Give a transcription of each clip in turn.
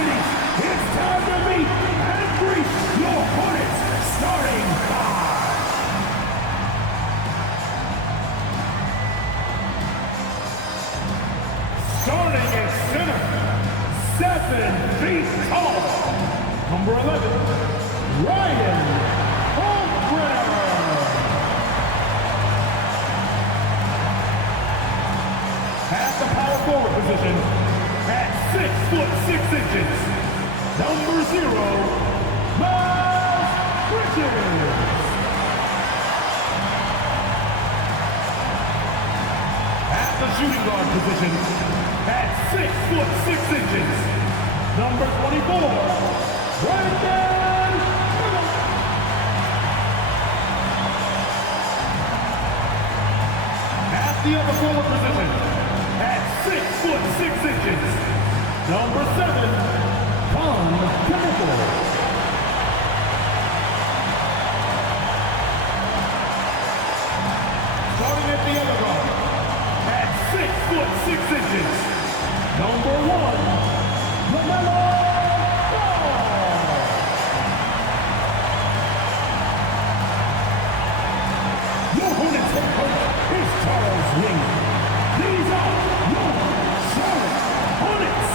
cities, it's time to meet and greet your Hornets starting five. Starting at center, 7 feet tall, number 11, Ryan Hornets. At the power forward position, at 6'6", number 0, Bridges. At the shooting guard position, at 6'6", number 24, Brandon. At the other forward position, at 6'6", number 7, Chemical. Starting at the other guard, at 6'6", number 1, LaMelo Ball. Your Hornets head coach is Charles Ling. These are your Charlotte Hornets.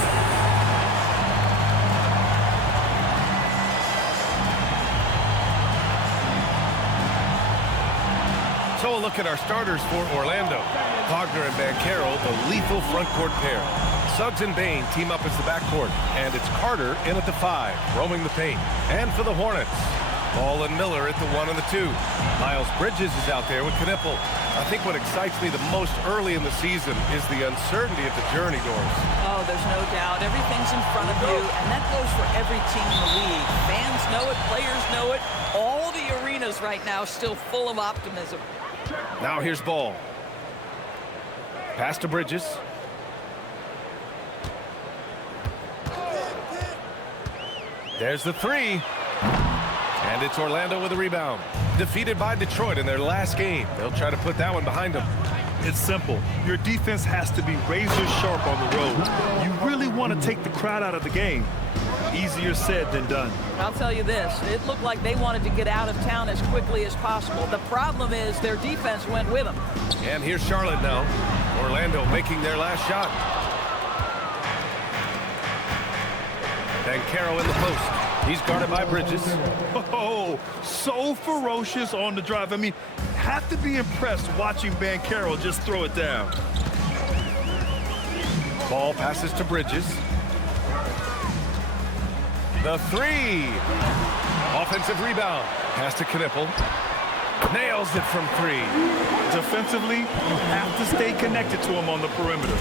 So a look at our starters for Orlando. Wagner and Banchero, the lethal front court pair. Suggs and Bane team up as the backcourt, and it's Carter in at the 5, roaming the paint. And for the Hornets, Ball and Miller at the 1 and the 2. Miles Bridges is out there with Knipple. I think what excites me the most early in the season is the uncertainty of the journey, Doris. Oh, there's no doubt. Everything's in front of you, and that goes for every team in the league. Fans know it, players know it. All the arenas right now still full of optimism. Now here's Ball. Pass to Bridges. There's the 3. And it's Orlando with a rebound. Defeated by Detroit in their last game. They'll try to put that one behind them. It's simple. Your defense has to be razor sharp on the road. You really want to take the crowd out of the game. Easier said than done. I'll tell you this, it looked like they wanted to get out of town as quickly as possible. The problem is their defense went with them. And here's Charlotte now. Orlando making their last shot. Banchero in the post. He's guarded by Bridges. Oh, so ferocious on the drive. I mean, have to be impressed watching Banchero just throw it down. Ball passes to Bridges. The 3. Offensive rebound. Pass to Knipple. Nails it from 3. Defensively, you have to stay connected to him on the perimeter.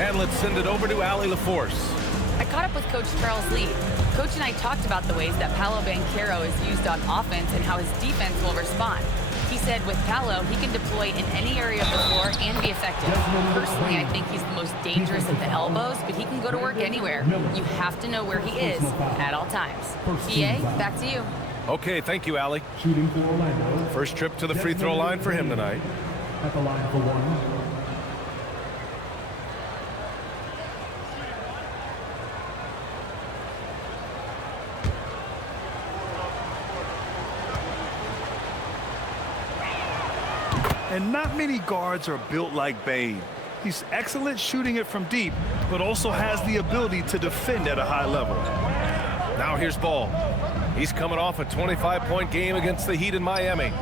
And let's send it over to Allie LaForce. I caught up with Coach Charles Lee. Coach and I talked about the ways that Paolo Banchero is used on offense and how his defense will respond. He said with Paolo, he can deploy in any area of the floor and be effective. Personally, I think he's the most dangerous at the elbows, but he can go to work anywhere. You have to know where he is at all times. BA, back to you. Okay, thank you, Allie. Shooting for Orlando. First trip to the free throw line for him tonight. At the line for 1. And not many guards are built like Bane. He's excellent shooting it from deep, but also has the ability to defend at a high level. Now here's Ball. He's coming off a 25-point game against the Heat in Miami.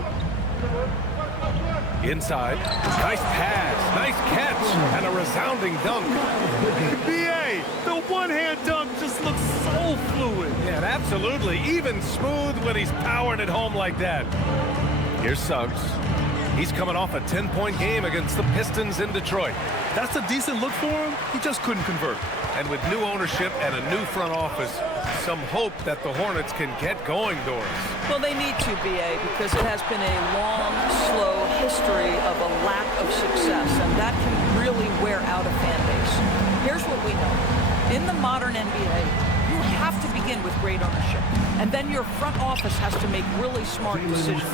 Inside. Nice pass. Nice catch. And a resounding dunk. BA, the one-hand dunk just looks so fluid. Yeah, absolutely. Even smooth when he's powering it home like that. Here's Suggs. He's coming off a 10-point game against the Pistons in Detroit. That's a decent look for him. He just couldn't convert. And with new ownership and a new front office, some hope that the Hornets can get going, Doris. Well, they need to, BA, because it has been a long, slow history of a lack of success, and that can really wear out a fan base. Here's what we know. In the modern NBA, you have to begin with great ownership, and then your front office has to make really smart decisions.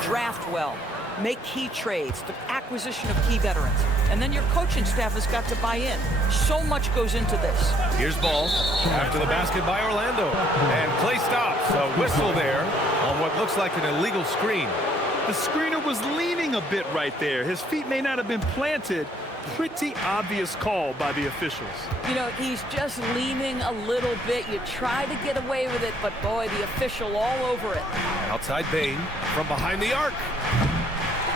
Draft well. make key trades, the acquisition of key veterans. And then your coaching staff has got to buy in. So much goes into this. Here's ball after the basket by Orlando. And play stops. A whistle there on what looks like an illegal screen. The screener was leaning a bit right there. His feet may not have been planted. Pretty obvious call by the officials. You know, he's just leaning a little bit. You try to get away with it, but boy, the official all over it. Outside Bane from behind the arc.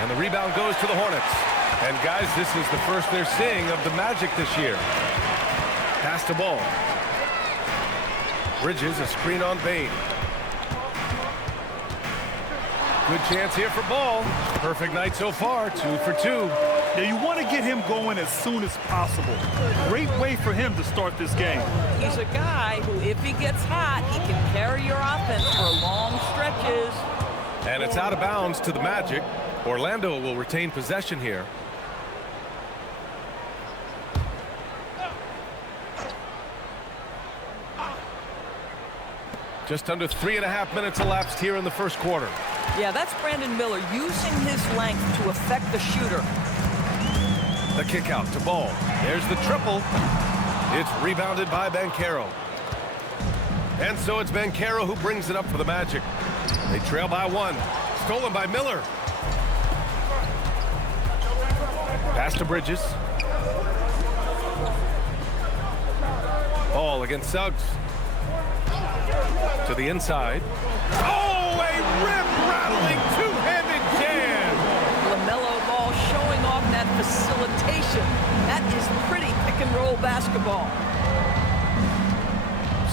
And the rebound goes to the Hornets. And guys, this is the first they're seeing of the Magic this year. Pass to ball. Bridges, a screen on Bane. Good chance here for ball. Perfect night so far, 2 for 2. Now you want to get him going as soon as possible. Great way for him to start this game. He's a guy who, if he gets hot, he can carry your offense for long stretches. And it's out of bounds to the Magic. Orlando will retain possession here. Just under 3.5 minutes elapsed here in the first quarter. Yeah, that's Brandon Miller using his length to affect the shooter. The kick out to ball. There's the triple. It's rebounded by Banchero. And so it's Banchero who brings it up for the Magic. They trail by 1. Stolen by Miller. Pass to Bridges. Ball against Suggs. To the inside. Oh, a rip-rattling two-handed jam. LaMelo Ball showing off that facilitation. That is pretty pick-and-roll basketball.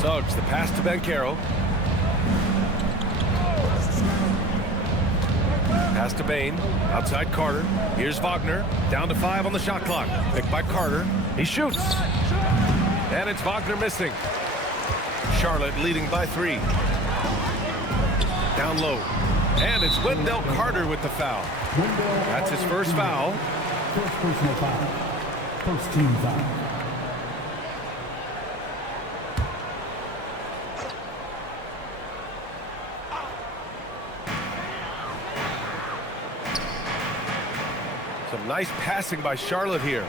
Suggs, the pass to Banchero. Pass to Bane. Outside Carter. Here's Wagner. Down to 5 on the shot clock. Picked by Carter. He shoots. And it's Wagner missing. Charlotte leading by 3. Down low. And it's Wendell Carter with the foul. That's his first foul. First personal foul. First team foul. Some nice passing by Charlotte here.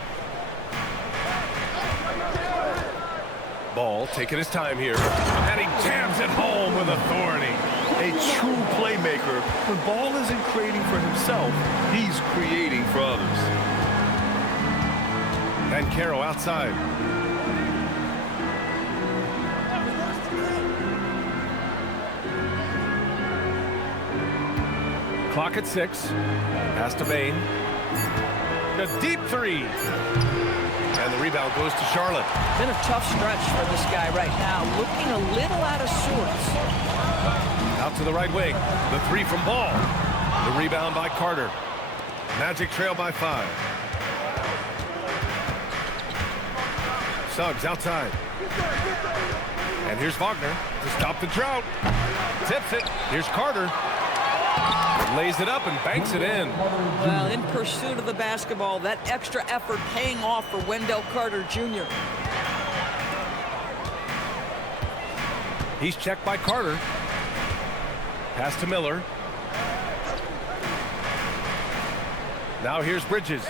Ball taking his time here. And he jams it home with authority. A true playmaker. When Ball isn't creating for himself, he's creating for others. Banchero outside. Clock at 6. Pass to Bane. A deep 3. And the rebound goes to Charlotte. Been a tough stretch for this guy right now. Looking a little out of sorts. Out to the right wing. The 3 from Ball. The rebound by Carter. Magic trail by 5. Suggs outside. And here's Wagner to stop the drought. Tips it. Here's Carter. Lays it up and banks it in. Well, in pursuit of the basketball, that extra effort paying off for Wendell Carter Jr. He's checked by Carter. Pass to Miller. Now here's Bridges.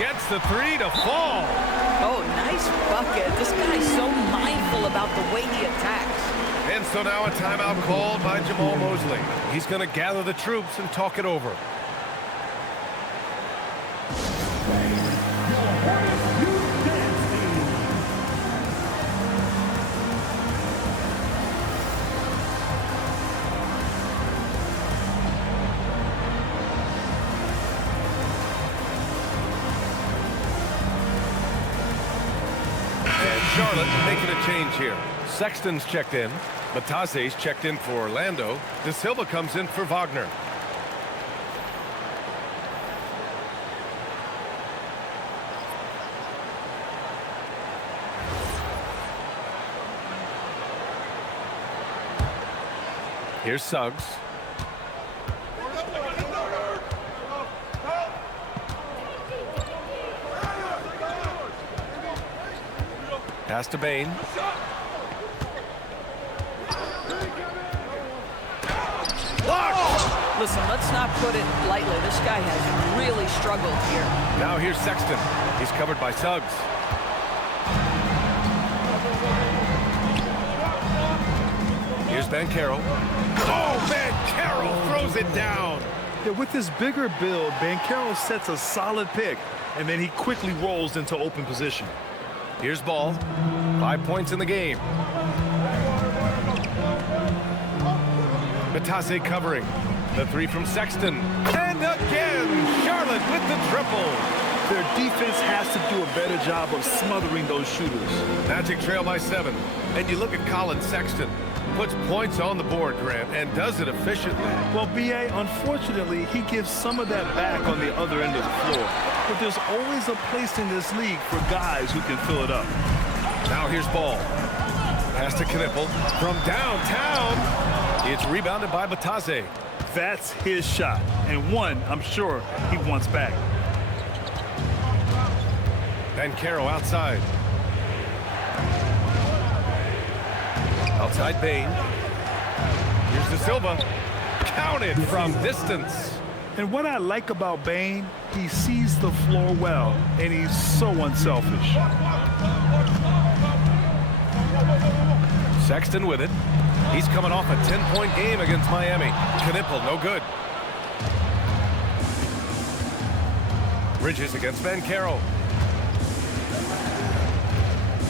Gets the 3 to fall. Oh, nice bucket. This guy's so mindful about the way he attacks. And so now a timeout called by Jamal Mosley. He's going to gather the troops and talk it over. And Charlotte making a change here. Sexton's checked in. Matase's checked in for Orlando. De Silva comes in for Wagner. Here's Suggs. Pass to Bane. Blocked! Listen, let's not put it lightly. This guy has really struggled here. Now here's Sexton. He's covered by Suggs. Here's Banchero. Oh, Banchero throws it down. Yeah, with his bigger build, Banchero sets a solid pick, and then he quickly rolls into open position. Here's Ball. 5 points in the game. Matase covering. The three from Sexton. And again, Charlotte with the triple. Their defense has to do a better job of smothering those shooters. Magic trail by 7. And you look at Colin Sexton. Puts points on the board, Grant, and does it efficiently. Well, B.A., unfortunately, he gives some of that back on the other end of the floor. But there's always a place in this league for guys who can fill it up. Now here's Ball. Pass to Knipple from downtown. It's rebounded by Matase. That's his shot, and one I'm sure he wants back. Banchero outside. Outside Bane. Here's De Silva. Counted from distance. And what I like about Bane, he sees the floor well, and he's so unselfish. Sexton with it. He's coming off a 10-point game against Miami. Knipple, no good. Bridges against Banchero.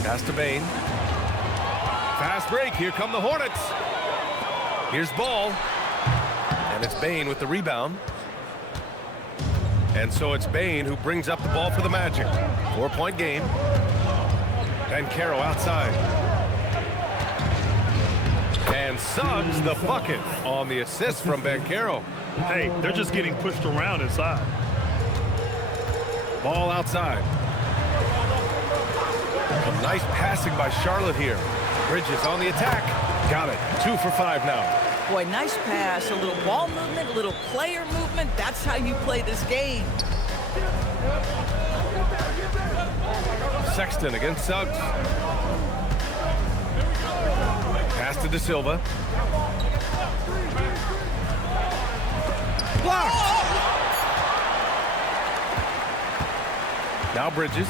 Pass to Bane. Fast break. Here come the Hornets. Here's Ball. And it's Bane with the rebound. And so it's Bane who brings up the ball for the Magic. 4-point game. Banchero outside. And Suggs the bucket on the assist from Banchero. Hey, they're just getting pushed around inside. Ball outside. A nice passing by Charlotte here. Bridges on the attack. Got it. 2 for 5 now. Boy, nice pass. A little ball movement, a little player movement. That's how you play this game. Sexton against Suggs. Pass to De Silva. Blocked. Now Bridges.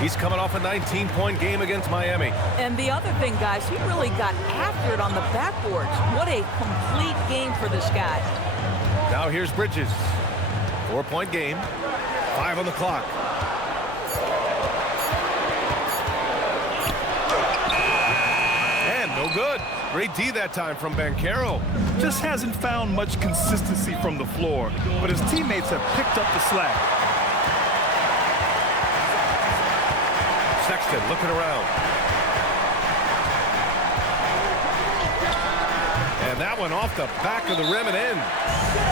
He's coming off a 19-point game against Miami. And the other thing, guys, he really got after it on the backboards. What a complete game for this guy. Now here's Bridges. 4-point game. 5 on the clock. And no good. Great D that time from Banchero. Just hasn't found much consistency from the floor, but his teammates have picked up the slack. Sexton looking around. And that one off the back of the rim and in.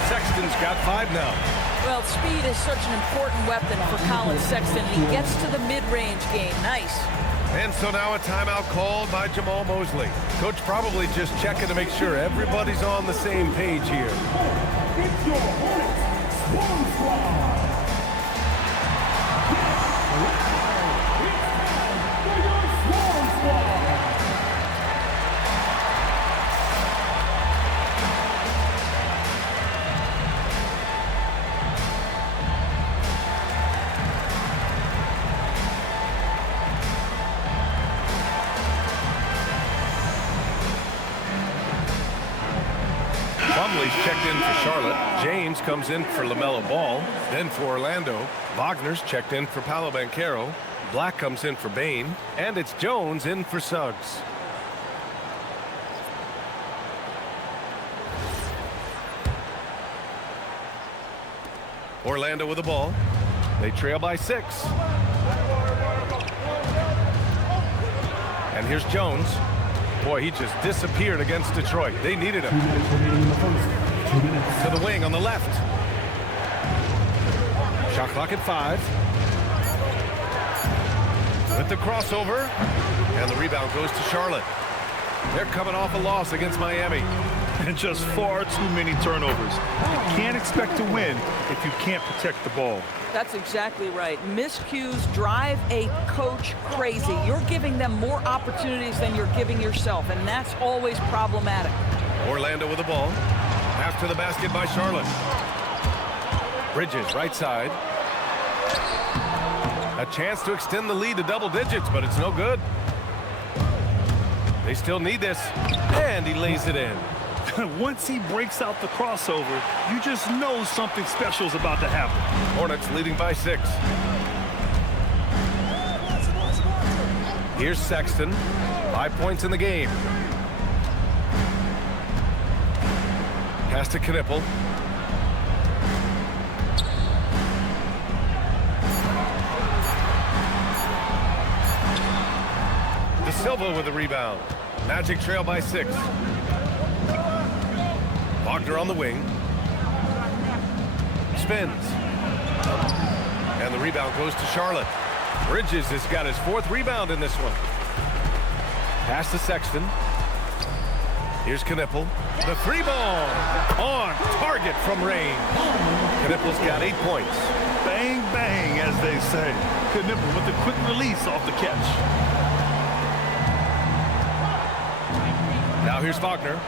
Sexton's got 5 now. Well, speed is such an important weapon for Colin Sexton. He gets to the mid-range game. Nice. And so now a timeout called by Jamal Mosley. Coach probably just checking to make sure everybody's on the same page here. It's your Hornets Swarm Squad. Plumlee's checked in for Charlotte. James comes in for LaMelo Ball. Then for Orlando. Wagner's checked in for Paolo Banchero. Black comes in for Bane. And it's Jones in for Suggs. Orlando with the ball. They trail by 6. And here's Jones. Boy, he just disappeared against Detroit. They needed him. To the wing on the left. Shot clock at 5. With the crossover. And the rebound goes to Charlotte. They're coming off a loss against Miami. And just far too many turnovers. You can't expect to win if you can't protect the ball. That's exactly right. Miscues drive a coach crazy. You're giving them more opportunities than you're giving yourself, and that's always problematic. Orlando with the ball. Half to the basket by Charlotte. Bridges, right side. A chance to extend the lead to double digits, but it's no good. They still need this, and he lays it in. Once he breaks out the crossover, you just know something special is about to happen. Hornets leading by 6. Here's Sexton. 5 points in the game. Pass to Knipple. De Silva with the rebound. Magic trail by 6. Wagner on the wing. Spins. And the rebound goes to Charlotte. Bridges has got his 4th rebound in this one. Pass to Sexton. Here's Knipple. The 3-ball on target from range. Knipple's got 8 points. Bang, bang, as they say. Knipple with the quick release off the catch. Now here's Wagner.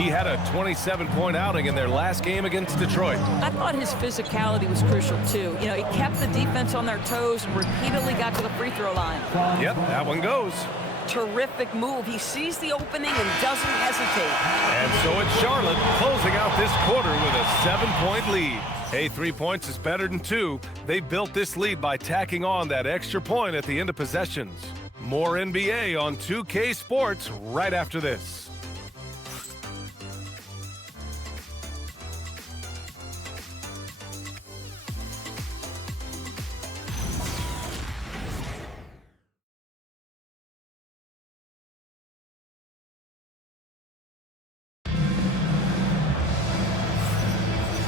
He had a 27-point outing in their last game against Detroit. I thought his physicality was crucial, too. You know, he kept the defense on their toes and repeatedly got to the free throw line. Yep, that one goes. Terrific move. He sees the opening and doesn't hesitate. And so it's Charlotte closing out this quarter with a 7-point lead. Hey, 3 points is better than 2. They built this lead by tacking on that extra point at the end of possessions. More NBA on 2K Sports right after this.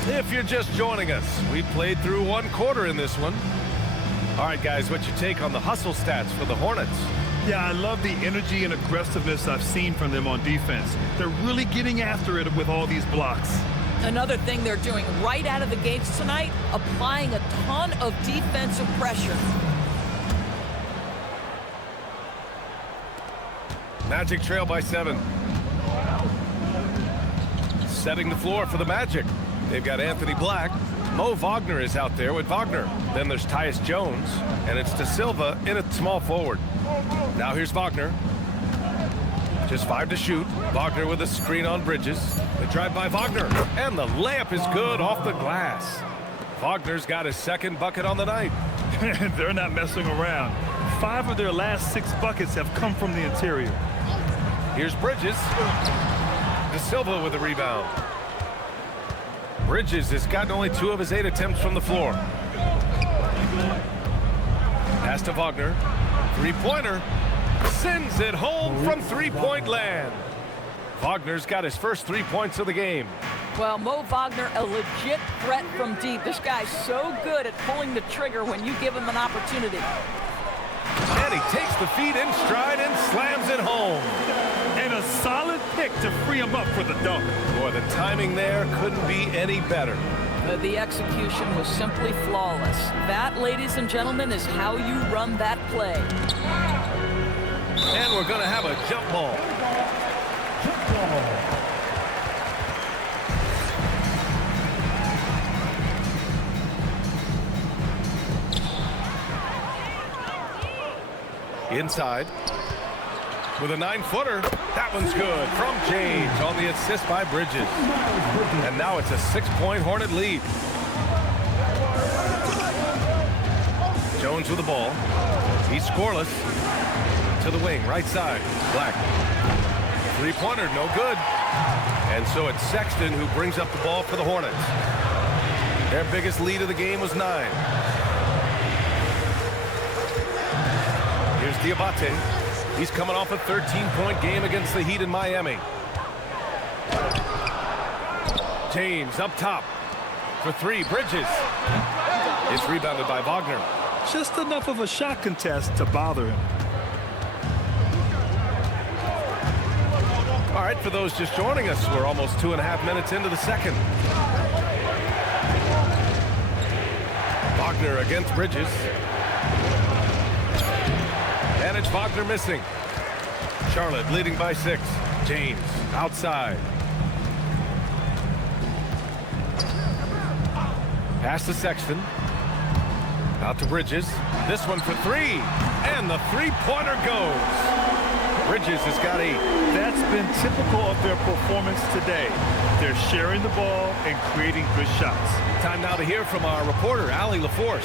If you're just joining us, we played through 1 quarter in this one. All right, guys, what's your take on the hustle stats for the Hornets? Yeah, I love the energy and aggressiveness I've seen from them on defense. They're really getting after it with all these blocks. Another thing they're doing right out of the gates tonight, applying a ton of defensive pressure. Magic trail by 7. Setting the floor for the Magic. They've got Anthony Black. Mo Wagner is out there with Wagner. Then there's Tyus Jones, and it's De Silva in at small forward. Now here's Wagner. Just 5 to shoot. Wagner with a screen on Bridges. The drive by Wagner, and the layup is good off the glass. Wagner's got his 2nd bucket on the night. They're not messing around. 5 of their last 6 buckets have come from the interior. Here's Bridges. De Silva with the rebound. Bridges has gotten only 2 of his 8 attempts from the floor. Pass to Wagner. 3-pointer. Sends it home from 3-point land. Wagner's got his first 3 points of the game. Well, Mo Wagner, a legit threat from deep. This guy's so good at pulling the trigger when you give him an opportunity. And he takes the feed in stride and slams it home. And a solid pick to free him up for the dunk. Boy, the timing there couldn't be any better. The execution was simply flawless. That, ladies and gentlemen, is how you run that play. And we're going to have a jump ball. Jump ball. Inside. With a 9-footer. That one's good from James on the assist by Bridges. And now it's a 6-point Hornet lead. Jones with the ball. He's scoreless. To the wing, right side. Black. 3-pointer, no good. And so it's Sexton who brings up the ball for the Hornets. Their biggest lead of the game was 9. Here's Diabate. He's coming off a 13-point game against the Heat in Miami. James up top for 3. Bridges. It's rebounded by Wagner. Just enough of a shot contest to bother him. All right, for those just joining us, we're almost 2.5 minutes into the second. Wagner against Bridges. And it's Wagner missing. Charlotte leading by 6. James outside. Pass to Sexton. Out to Bridges. This one for three. And the three-pointer goes. Bridges has got 8. That's been typical of their performance today. They're sharing the ball and creating good shots. Time now to hear from our reporter, Allie LaForce.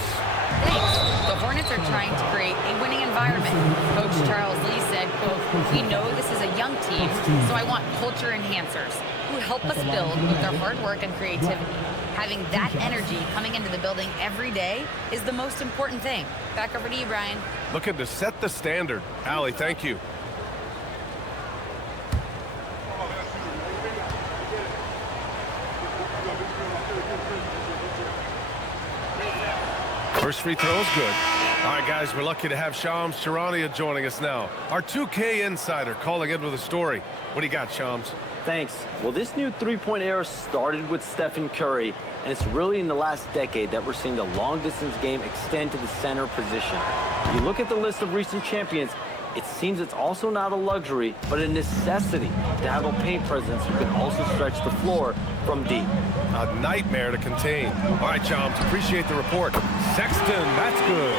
Thanks. The Hornets are trying to create a winning environment. Coach Charles Lee said, quote, "We know this is a young team, so I want culture enhancers who help us build with their hard work and creativity. Having that energy coming into the building every day is the most important thing." Back over to you, Brian. Looking to set the standard. Allie, thank you. First free throw is good. All right, guys, we're lucky to have Shams Charania joining us now. Our 2K insider calling in with a story. What do you got, Shams? Thanks. Well, this new three-point era started with Stephen Curry, and it's really in the last decade that we're seeing the long-distance game extend to the center position. If you look at the list of recent champions, it seems it's also not a luxury, but a necessity to have a paint presence who can also stretch the floor from deep. A nightmare to contain. All right, Shams, appreciate the report. Sexton, that's good.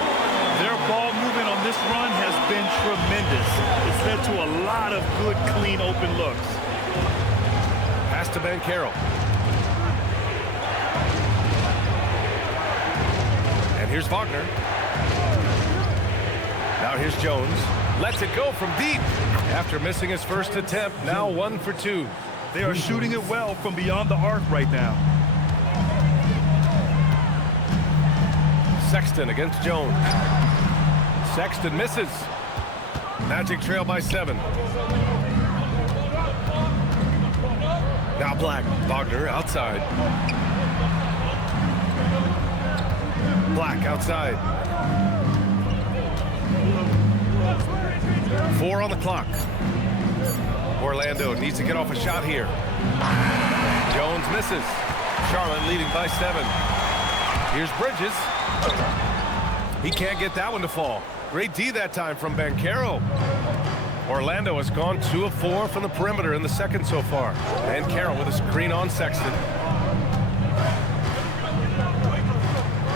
Their ball movement on this run has been tremendous. It's led to a lot of good, clean, open looks. Pass to Banchero. And here's Wagner. Now here's Jones. Lets it go from deep. After missing his first attempt, now 1 for 2. They are shooting it well from beyond the arc right now. Sexton against Jones. Sexton misses. Magic trail by 7. Now Black. Wagner outside. Black outside. 4 on the clock. Orlando needs to get off a shot here. Jones misses. Charlotte leading by 7. Here's Bridges. He can't get that one to fall. Great D that time from Banchero. Orlando has gone 2 of 4 from the perimeter in the second so far. Banchero with a screen on Sexton.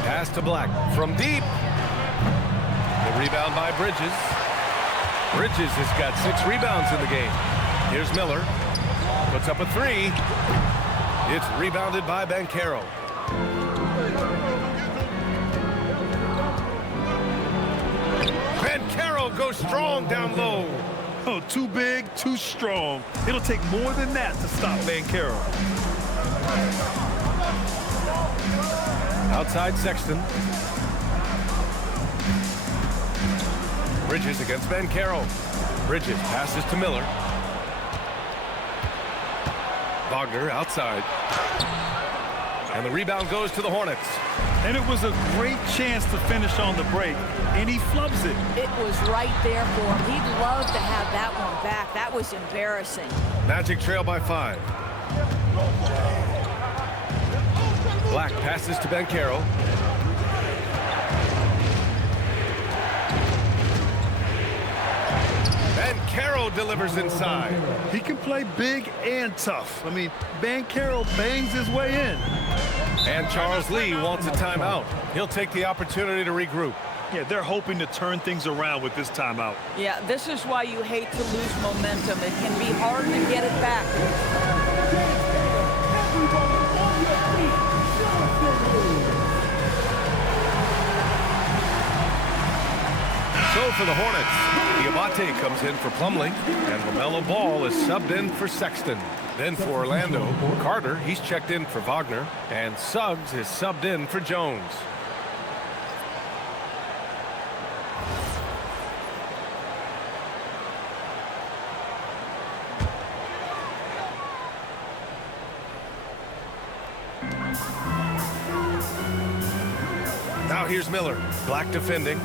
Pass to Black from deep. The rebound by Bridges. Bridges has got 6 rebounds in the game. Here's Miller. Puts up a 3. It's rebounded by Banchero. Banchero goes strong down low. Oh, too big, too strong. It'll take more than that to stop Banchero. Outside Sexton. Bridges against Banchero. Bridges passes to Miller. Wagner outside. And the rebound goes to the Hornets. And it was a great chance to finish on the break, and he flubs it. It was right there for him. He'd love to have that one back. That was embarrassing. Magic trail by 5. Black passes to Banchero. Banchero delivers inside. He can play big and tough. I mean, Banchero bangs his way in. And Charles Lee wants a timeout. He'll take the opportunity to regroup. Yeah, they're hoping to turn things around with this timeout. Yeah, this is why you hate to lose momentum. It can be hard to get it back. So for the Hornets, Diabate comes in for Plumlee, and LaMelo Ball is subbed in for Sexton. Then for Orlando, Carter, he's checked in for Wagner, and Suggs is subbed in for Jones. Now here's Miller, Black defending.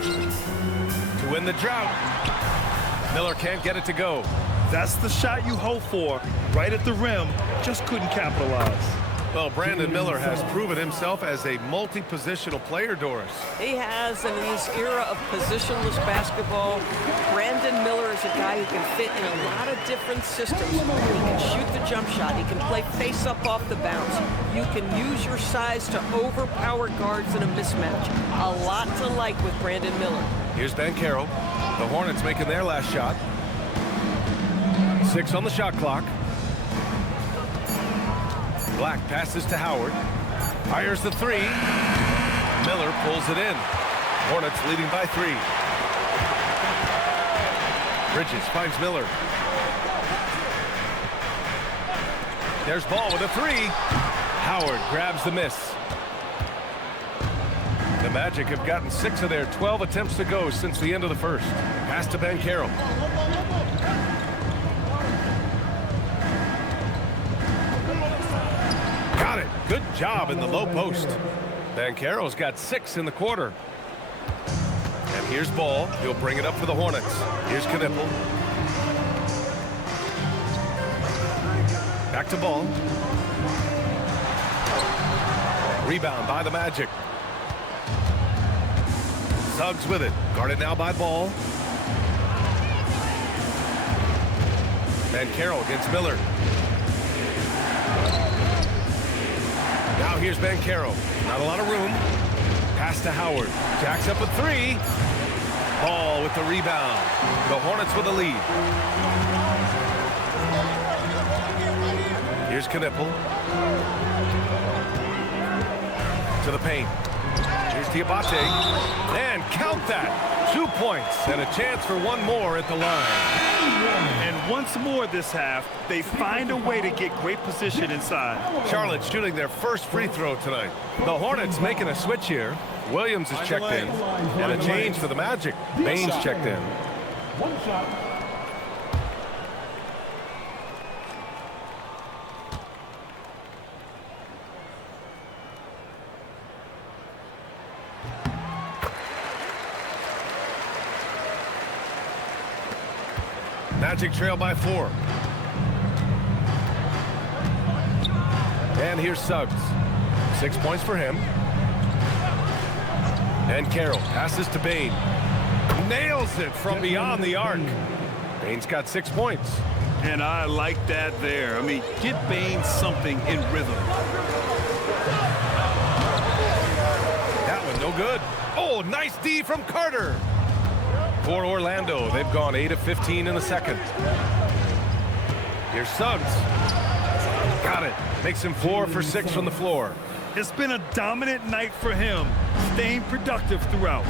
To win the drought. Miller can't get it to go. That's the shot you hope for. Right at the rim, just couldn't capitalize. Well, Brandon Miller has proven himself as a multi-positional player, Doris. He has, and in this era of positionless basketball, Brandon Miller is a guy who can fit in a lot of different systems. He can shoot the jump shot. He can play face-up off the bounce. You can use your size to overpower guards in a mismatch. A lot to like with Brandon Miller. Here's Banchero. The Hornets making their last shot. 6 on the shot clock. Black passes to Howard. Fires the 3. Miller pulls it in. Hornets leading by 3. Bridges finds Miller. There's Ball with a 3. Howard grabs the miss. The Magic have gotten 6 of their 12 attempts to go since the end of the first. Pass to Banchero. Got it. Good job in the low post. Banchero's got 6 in the quarter. And here's Ball. He'll bring it up for the Hornets. Here's Knipple. Back to Ball. Rebound by the Magic. Suggs with it. Guarded now by Ball. Banchero against Miller. Now here's Banchero. Not a lot of room. Pass to Howard. Jacks up a 3. Ball with the rebound. The Hornets with the lead. Here's Knipple. To the paint. Here's Diabate. And count that. 2 points and a chance for one more at the line. And once more this half, they find a way to get great position inside. Charlotte shooting their first free throw tonight. The Hornets making a switch here. Williams is checked in. And a change for the Magic. Baines checked in. One shot. Magic trail by 4. And here's Suggs. 6 points for him. And Carroll passes to Bain. Nails it from beyond the arc. Bain's got 6 points. And I like that there. I mean, get Baines something in rhythm. That one no good. Oh, nice D from Carter. For Orlando, they've gone 8 of 15 in the second. Here's Suggs. Got it. Makes him 4 for 6 from the floor. It's been a dominant night for him, staying productive throughout.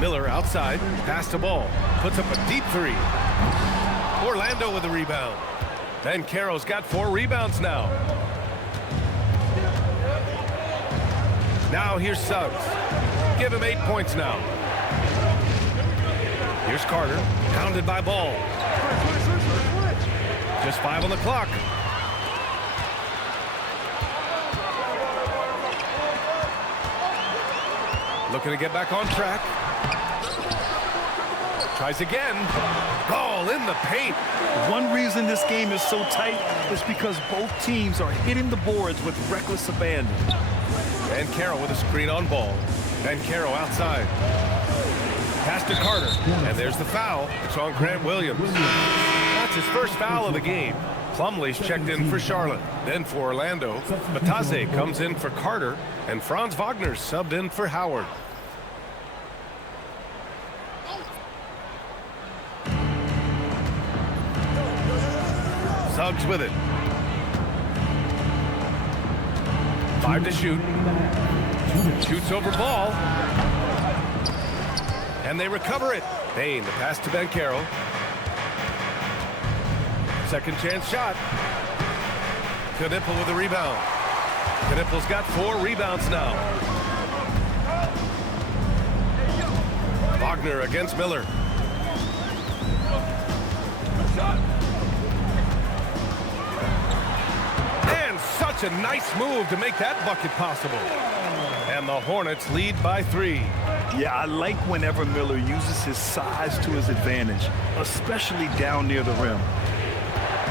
Miller outside, pass to Ball. Puts up a deep 3. Orlando with the rebound. Banchero's got 4 rebounds now. Now here's Suggs. Give him 8 points now. Here's Carter, pounded by Ball. Just 5 on the clock. Looking to get back on track. Tries again. Ball in the paint. One reason this game is so tight is because both teams are hitting the boards with reckless abandon. And Carroll with a screen on Ball. And Carroll outside. Pass to Carter. And there's the foul. It's on Grant Williams. That's his first foul of the game. Plumlee's checked in for Charlotte. Then for Orlando. Bataze comes in for Carter. And Franz Wagner's subbed in for Howard. Suggs with it. 5 to shoot. Shoots over Ball. And they recover it. Bain, the pass to Banchero. Second chance shot. Knipple with the rebound. Knipple's got 4 rebounds now. Wagner against Miller. And such a nice move to make that bucket possible. And the Hornets lead by 3. Yeah, I like whenever Miller uses his size to his advantage, especially down near the rim.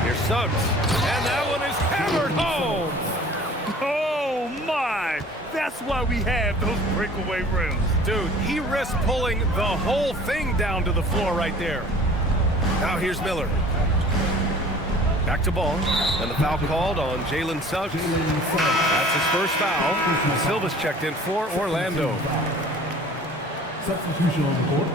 Here's Suggs. And that one is hammered home. Oh, my. That's why we have those breakaway rims. Dude, he risked pulling the whole thing down to the floor right there. Now here's Miller. Back to ball. And the foul called on Jalen Suggs. That's his first foul. Silva's checked in for Orlando. Substitution on the court.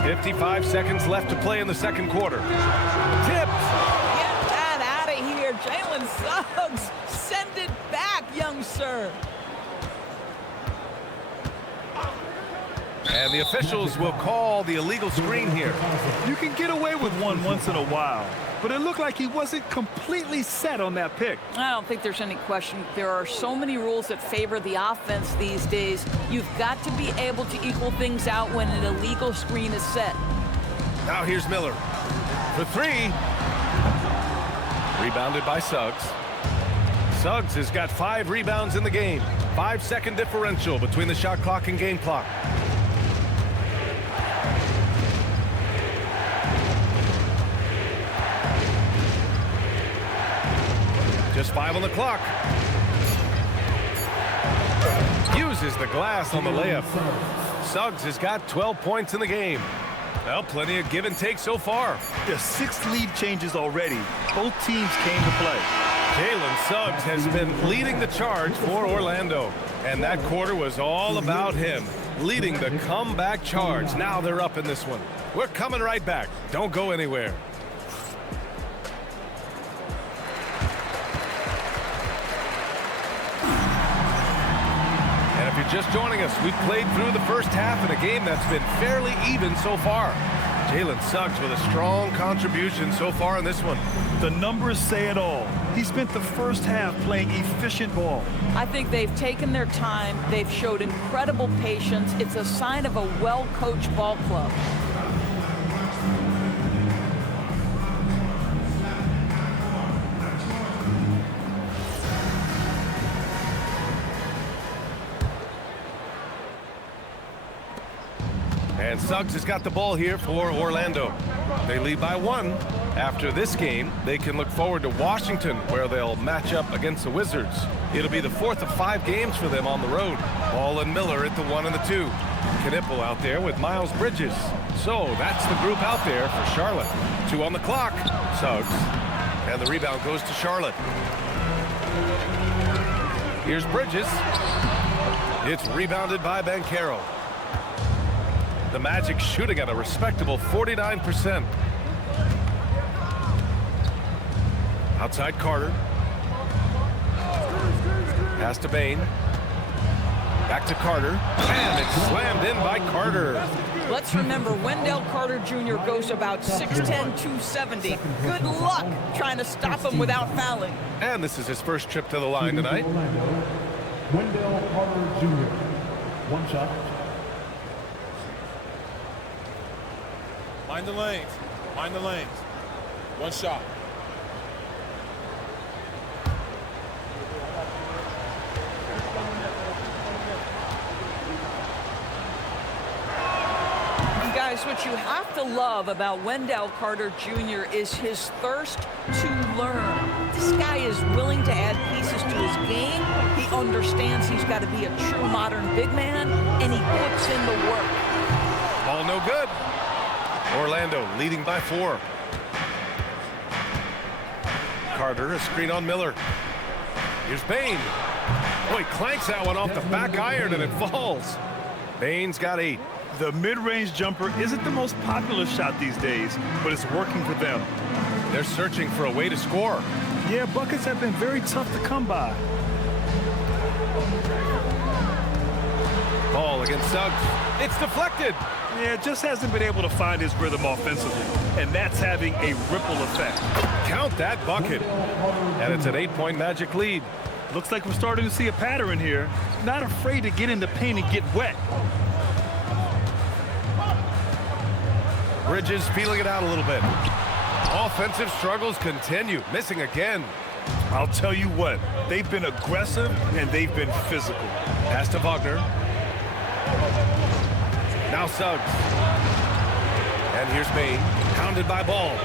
.55 seconds left to play in the second quarter. Tipped. Get that out of here. Jalen Suggs. Send it back, young sir. And the officials will call the illegal screen here. You can get away with one once in a while, but it looked like he wasn't completely set on that pick. I don't think there's any question. There are so many rules that favor the offense these days. You've got to be able to equal things out when an illegal screen is set. Now here's Miller for three. Rebounded by Suggs. Suggs has got 5 rebounds in the game. 5-second differential between the shot clock and game clock. Just 5 on the clock. Uses the glass on the layup. Suggs has got 12 points in the game. Well, plenty of give and take so far. There's 6 lead changes already. Both teams came to play. Jalen Suggs has been leading the charge for Orlando. And that quarter was all about him, leading the comeback charge. Now they're up in this one. We're coming right back. Don't go anywhere. And if you're just joining us, we've played through the first half in a game that's been fairly even so far. Jalen Suggs with a strong contribution so far in this one. The numbers say it all. He spent the first half playing efficient ball. I think they've taken their time. They've showed incredible patience. It's a sign of a well-coached ball club. And Suggs has got the ball here for Orlando. They lead by 1. After this game, they can look forward to Washington, where they'll match up against the Wizards. It'll be the 4th of 5 games for them on the road. Ball and Miller at the 1 and the 2. Knipple out there with Miles Bridges. So that's the group out there for Charlotte. 2 on the clock. Suggs. And the rebound goes to Charlotte. Here's Bridges. It's rebounded by Banchero. The Magic shooting at a respectable 49%. Outside Carter. Pass to Bane. Back to Carter. And it's slammed in by Carter. Let's remember, Wendell Carter Jr. goes about 6'10", 270. Good luck trying to stop him without fouling. And this is his first trip to the line tonight. Wendell Carter Jr. 1 shot. Mind the lanes. Mind the lanes. 1 shot. And guys, what you have to love about Wendell Carter Jr. is his thirst to learn. This guy is willing to add pieces to his game. He understands he's got to be a true modern big man, and he puts in the work. Ball no good. Orlando leading by 4. Carter, a screen on Miller. Here's Bane. Boy, clanks that one off the back iron and it falls. Bane's got 8. The mid-range jumper isn't the most popular shot these days, but it's working for them. They're searching for a way to score. Yeah, buckets have been very tough to come by. Ball against Suggs. It's deflected. Yeah, just hasn't been able to find his rhythm offensively, and that's having a ripple effect. Count that bucket. And it's an 8-point Magic lead. Looks like we're starting to see a pattern here. Not afraid to get in the paint and get wet. Bridges feeling it out a little bit. Offensive struggles continue. Missing again. I'll tell you what, they've been aggressive and they've been physical. Pass to Wagner. Now Suggs. And here's Bain, pounded by Ball.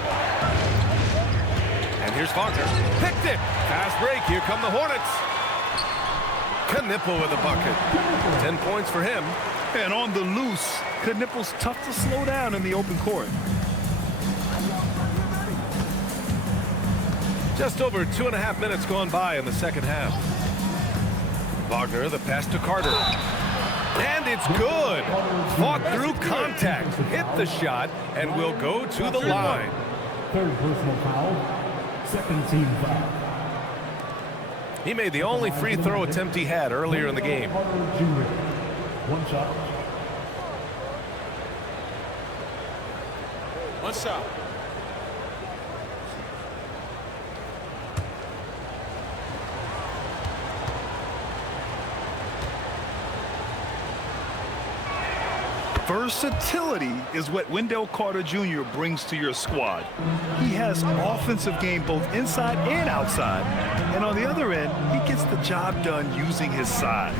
And here's Wagner. Picked it. Fast break. Here come the Hornets. Knipple with a bucket. 10 points for him. And on the loose, Knipple's tough to slow down in the open court. Just over 2.5 minutes gone by in the second half. Wagner, the pass to Carter. And it's good. Fought through contact. Hit the shot and will go to the line. Third personal foul. Second team foul. He made the only free throw attempt he had earlier in the game. One shot. One shot. Versatility is what Wendell Carter Jr. brings to your squad. He has offensive game both inside and outside. And on the other end, he gets the job done using his size.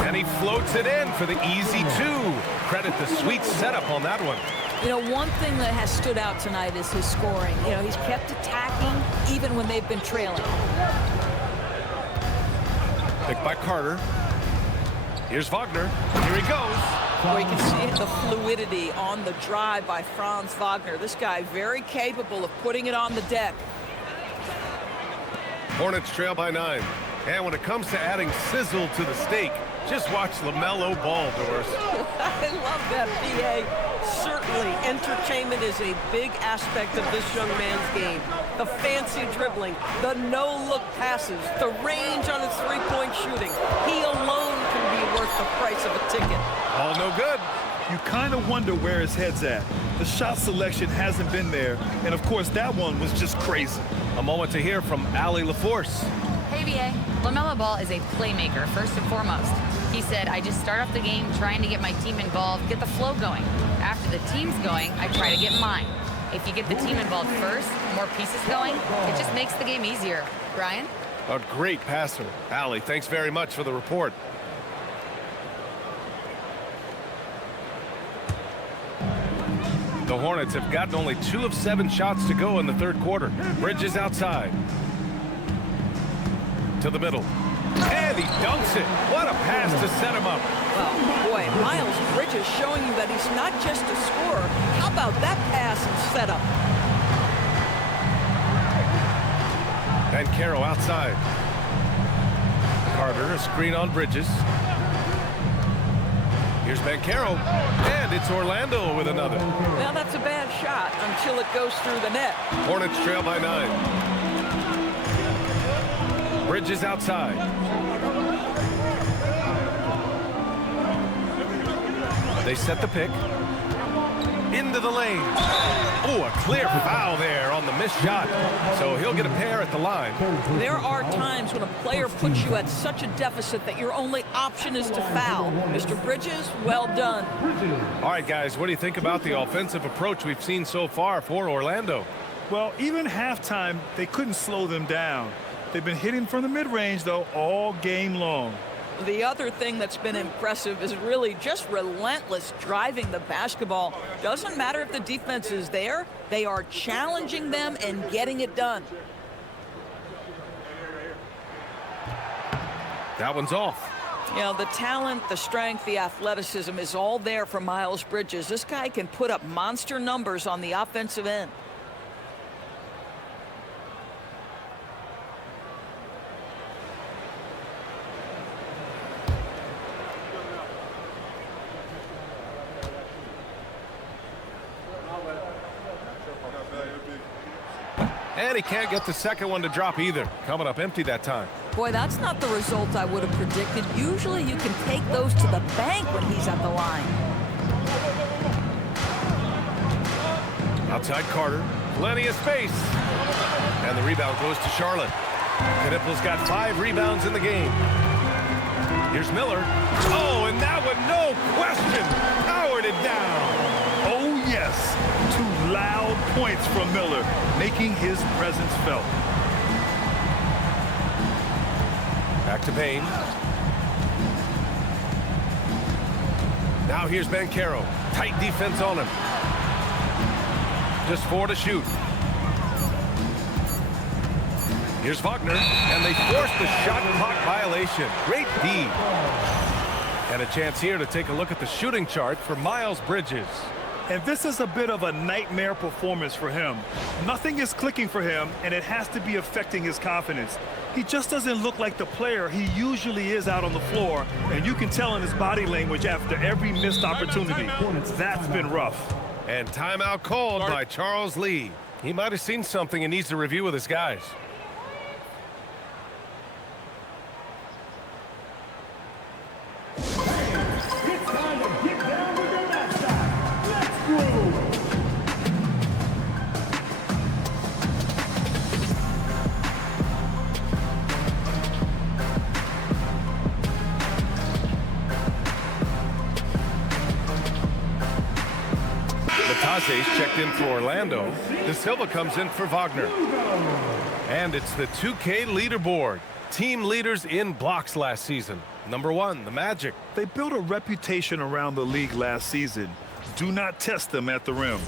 And he floats it in for the easy two. Credit the sweet setup on that one. You know, one thing that has stood out tonight is his scoring. You know, he's kept attacking even when they've been trailing. Picked by Carter. Here's Wagner. Here he goes. Well, you can see the fluidity on the drive by Franz Wagner. This guy very capable of putting it on the deck. Hornets trail by 9. And when it comes to adding sizzle to the steak, just watch LaMelo Ball, Doris. I love that, B.A. Certainly, entertainment is a big aspect of this young man's game. The fancy dribbling, the no-look passes, the range on his three-point shooting. He alone can be worth the price of a ticket. All no good. You kind of wonder where his head's at. The shot selection hasn't been there. And, of course, that one was just crazy. A moment to hear from Allie LaForce. Hey, BA. LaMelo Ball is a playmaker, first and foremost. He said, I just start off the game trying to get my team involved, get the flow going. After the team's going, I try to get mine. If you get the team involved first, more pieces going, it just makes the game easier. Brian? A great passer. Allie, thanks very much for the report. The Hornets have gotten only 2 of 7 shots to go in the third quarter. Bridges outside. To the middle. And he dunks it. What a pass to set him up. Well, boy, Miles Bridges showing you that he's not just a scorer. How about that pass and setup? And Carroll outside. Carter, a screen on Bridges. Here's Bancaro, and it's Orlando with another. Well, that's a bad shot until it goes through the net. Hornets trail by 9. Bridges outside. They set the pick. Into the lane. Oh, a clear foul there on the missed shot. So he'll get a pair at the line. There are times when a player puts you at such a deficit that your only option is to foul. Mr. Bridges, well done. All right, guys, what do you think about the offensive approach we've seen so far for Orlando? Well, even halftime, they couldn't slow them down. They've been hitting from the mid-range, though, all game long. The other thing that's been impressive is really just relentless driving the basketball. Doesn't matter if the defense is there, they are challenging them and getting it done. That one's off. You know, the talent, the strength, the athleticism is all there for Miles Bridges. This guy can put up monster numbers on the offensive end. And he can't get the second one to drop either. Coming up empty that time. Boy, that's not the result I would have predicted. Usually you can take those to the bank when he's at the line. Outside Carter. Plenty of space. And the rebound goes to Charlotte. Knipple's got 5 rebounds in the game. Here's Miller. Oh, and that one, no question, powered it down. Oh, yes. 2 loud points from Miller, making his presence felt. Back to Bain. Now here's Banchero. Tight defense on him. Just 4 to shoot. Here's Wagner, and they force the shot clock violation. Great D. And a chance here to take a look at the shooting chart for Miles Bridges. And this is a bit of a nightmare performance for him. Nothing is clicking for him, and it has to be affecting his confidence. He just doesn't look like the player he usually is out on the floor, and you can tell in his body language after every missed opportunity. That's been rough. And timeout called by Charles Lee. He might have seen something and needs to review with his guys. It's time to get down with the mascot. Let's groove. Batase's checked in for Orlando. De Silva comes in for Wagner. And it's the 2K leaderboard. Team leaders in blocks last season. Number 1, the Magic. They built a reputation around the league last season. Do not test them at the rim.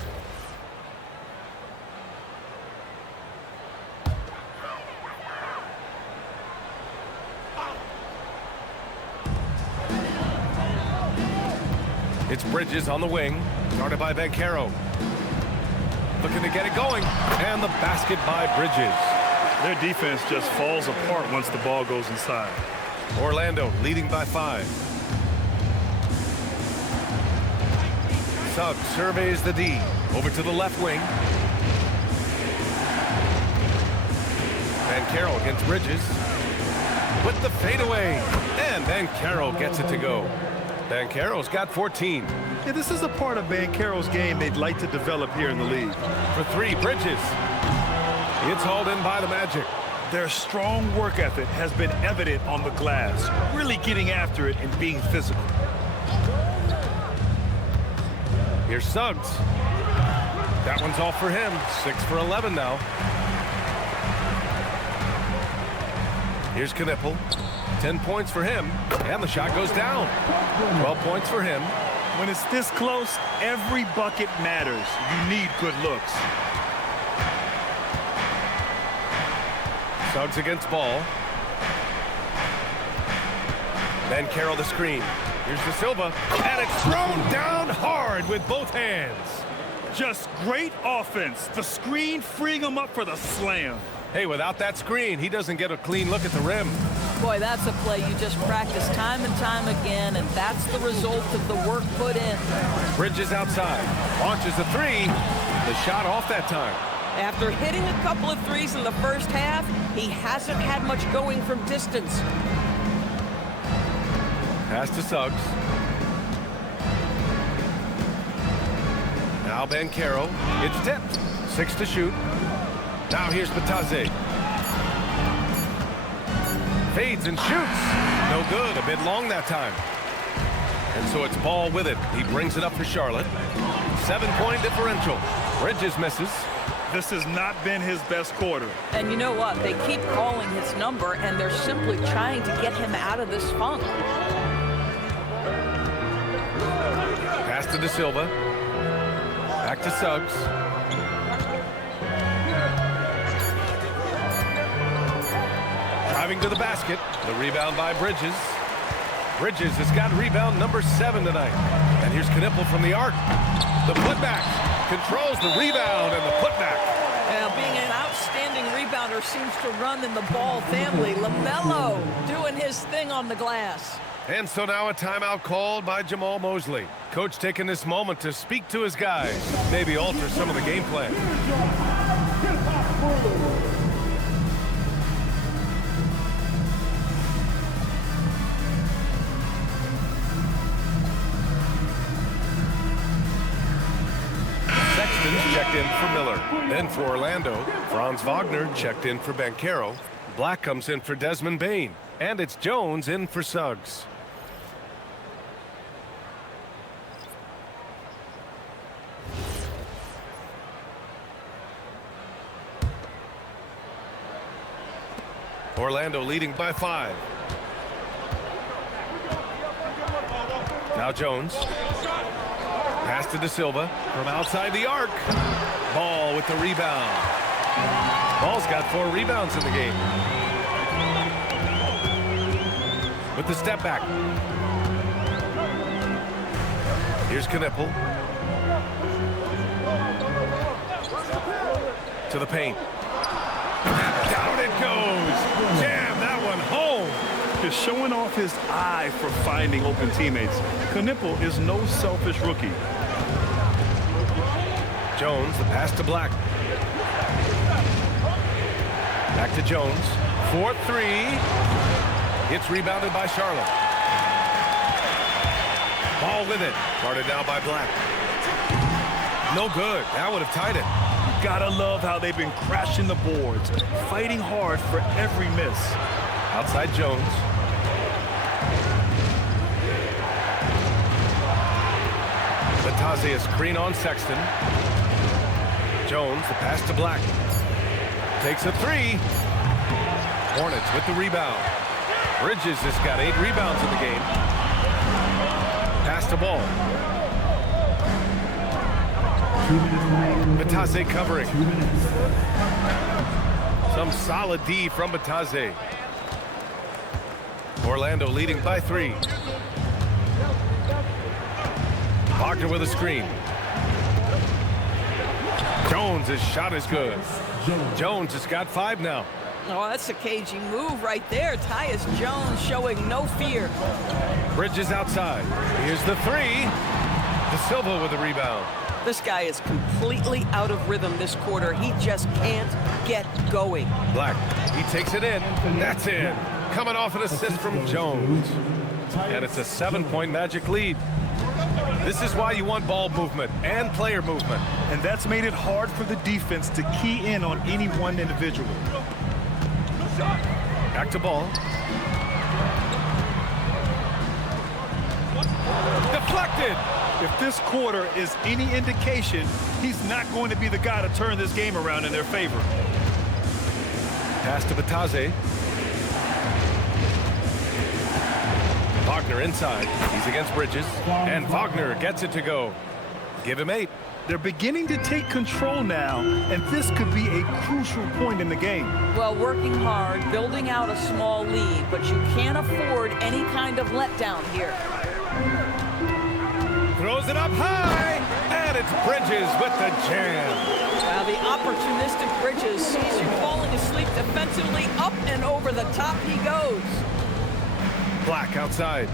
It's Bridges on the wing, guarded by Banchero. Looking to get it going, and the basket by Bridges. Their defense just falls apart once the ball goes inside. Orlando leading by 5. Suggs surveys the D. Over to the left wing. Banchero against Bridges. With the fadeaway. And Banchero gets it to go. Banchero's got 14. Yeah, this is a part of Banchero's game they'd like to develop here in the league. For 3, Bridges. It's hauled in by the Magic. Their strong work ethic has been evident on the glass, really getting after it and being physical. Here's Suggs. That one's all for him. 6 for 11 now. Here's Knippel. 10 points for him, and the shot goes down. 12 points for him. When it's this close, every bucket matters. You need good looks. Suggs against Ball. Banchero the screen. Here's De Silva, and it's thrown down hard with both hands. Just great offense. The screen freeing him up for the slam. Hey, without that screen, he doesn't get a clean look at the rim. Boy, that's a play you just practice time and time again, and that's the result of the work put in. Bridges outside. Launches a 3. The shot off that time. After hitting a couple of threes in the first half, he hasn't had much going from distance. Pass to Suggs. Now Banchero. It's tipped. 6 to shoot. Now here's Batase. Fades and shoots. No good. A bit long that time. And so it's Ball with it. He brings it up for Charlotte. 7-point differential. Bridges misses. This has not been his best quarter. And you know what? They keep calling his number, and they're simply trying to get him out of this funk. Pass to De Silva. Back to Suggs. Driving to the basket. The rebound by Bridges. Bridges has got rebound number 7 tonight. And here's Knippel from the arc. The putback. Controls the rebound and the putback. Now, being an outstanding rebounder seems to run in the Ball family. LaMelo doing his thing on the glass. And so now a timeout called by Jamal Mosley. Coach taking this moment to speak to his guys. Maybe alter some of the game plan. Checked in for Miller. Then for Orlando, Franz Wagner checked in for Banchero. Black comes in for Desmond Bain. And it's Jones in for Suggs. Orlando leading by 5. Now Jones. Pass to De Silva from outside the arc. Ball with the rebound. Ball's got 4 rebounds in the game. With the step back. Here's Knipple. To the paint. Down it goes. Jam that one home. Just showing off his eye for finding open teammates. Knipple is no selfish rookie. Jones, the pass to Black. Back to Jones. 4-3. It's rebounded by Charlotte. Ball with it. Guarded now by Black. No good. That would have tied it. Gotta love how they've been crashing the boards, fighting hard for every miss. Outside Jones. Batase a screen on Sexton. Jones, the pass to Black. Takes a 3. Hornets with the rebound. Bridges has got 8 rebounds in the game. Pass to Ball. Batase covering. Some solid D from Batase. Orlando leading by 3. Wagner with a screen. Jones' his shot is good. Jones has got 5 now. Oh, that's a cagey move right there. Tyus Jones showing no fear. Bridges outside. Here's the 3. De Silva with the rebound. This guy is completely out of rhythm this quarter. He just can't get going. Black, he takes it in. That's in. Coming off an assist from Jones. And it's a 7-point Magic lead. This is why you want ball movement and player movement. And that's made it hard for the defense to key in on any one individual. Back to Ball. Deflected. If this quarter is any indication, he's not going to be the guy to turn this game around in their favor. Pass to Batase. Wagner inside. He's against Bridges. And Wagner gets it to go. Give him 8. They're beginning to take control now, and this could be a crucial point in the game. Well, working hard, building out a small lead, but you can't afford any kind of letdown here. Throws it up high, and it's Bridges with the jam. Wow, the opportunistic Bridges sees you falling asleep defensively. Up and over the top he goes. Black outside.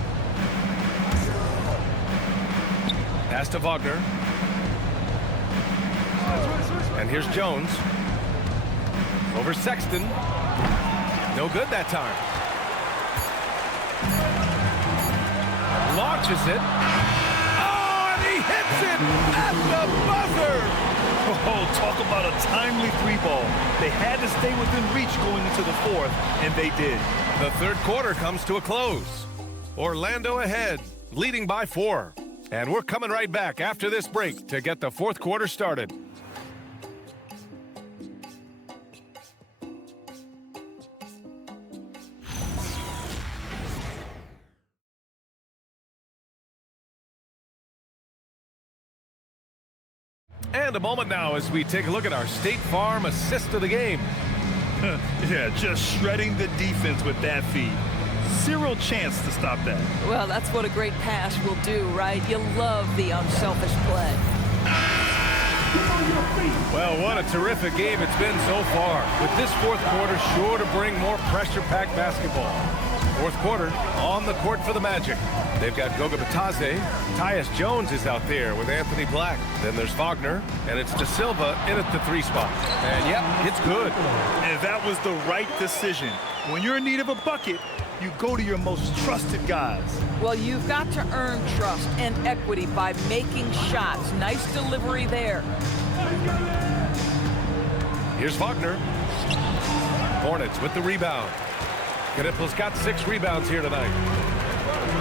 Pass to Wagner. And here's Jones. Over Sexton. No good that time. Launches it. Oh, and he hits it at the buzzer. Oh, talk about a timely 3-ball. They had to stay within reach going into the 4th, and they did. The 3rd quarter comes to a close. Orlando ahead, leading by 4. And we're coming right back after this break to get the 4th quarter started. And a moment now as we take a look at our State Farm assist of the game. Yeah, just shredding the defense with that feed. Zero chance to stop that. Well, that's what a great pass will do, right? You love the unselfish play. Well, what a terrific game it's been so far. With this 4th quarter sure to bring more pressure-packed basketball. 4th quarter on the court for the Magic. They've got Goga Batase. Tyus Jones is out there with Anthony Black. Then there's Wagner, and it's De Silva in at the 3 spot. And yep, it's good. And that was the right decision. When you're in need of a bucket, you go to your most trusted guys. Well, you've got to earn trust and equity by making shots. Nice delivery there. Here's Wagner. Hornets with the rebound. Knipple's got 6 rebounds here tonight.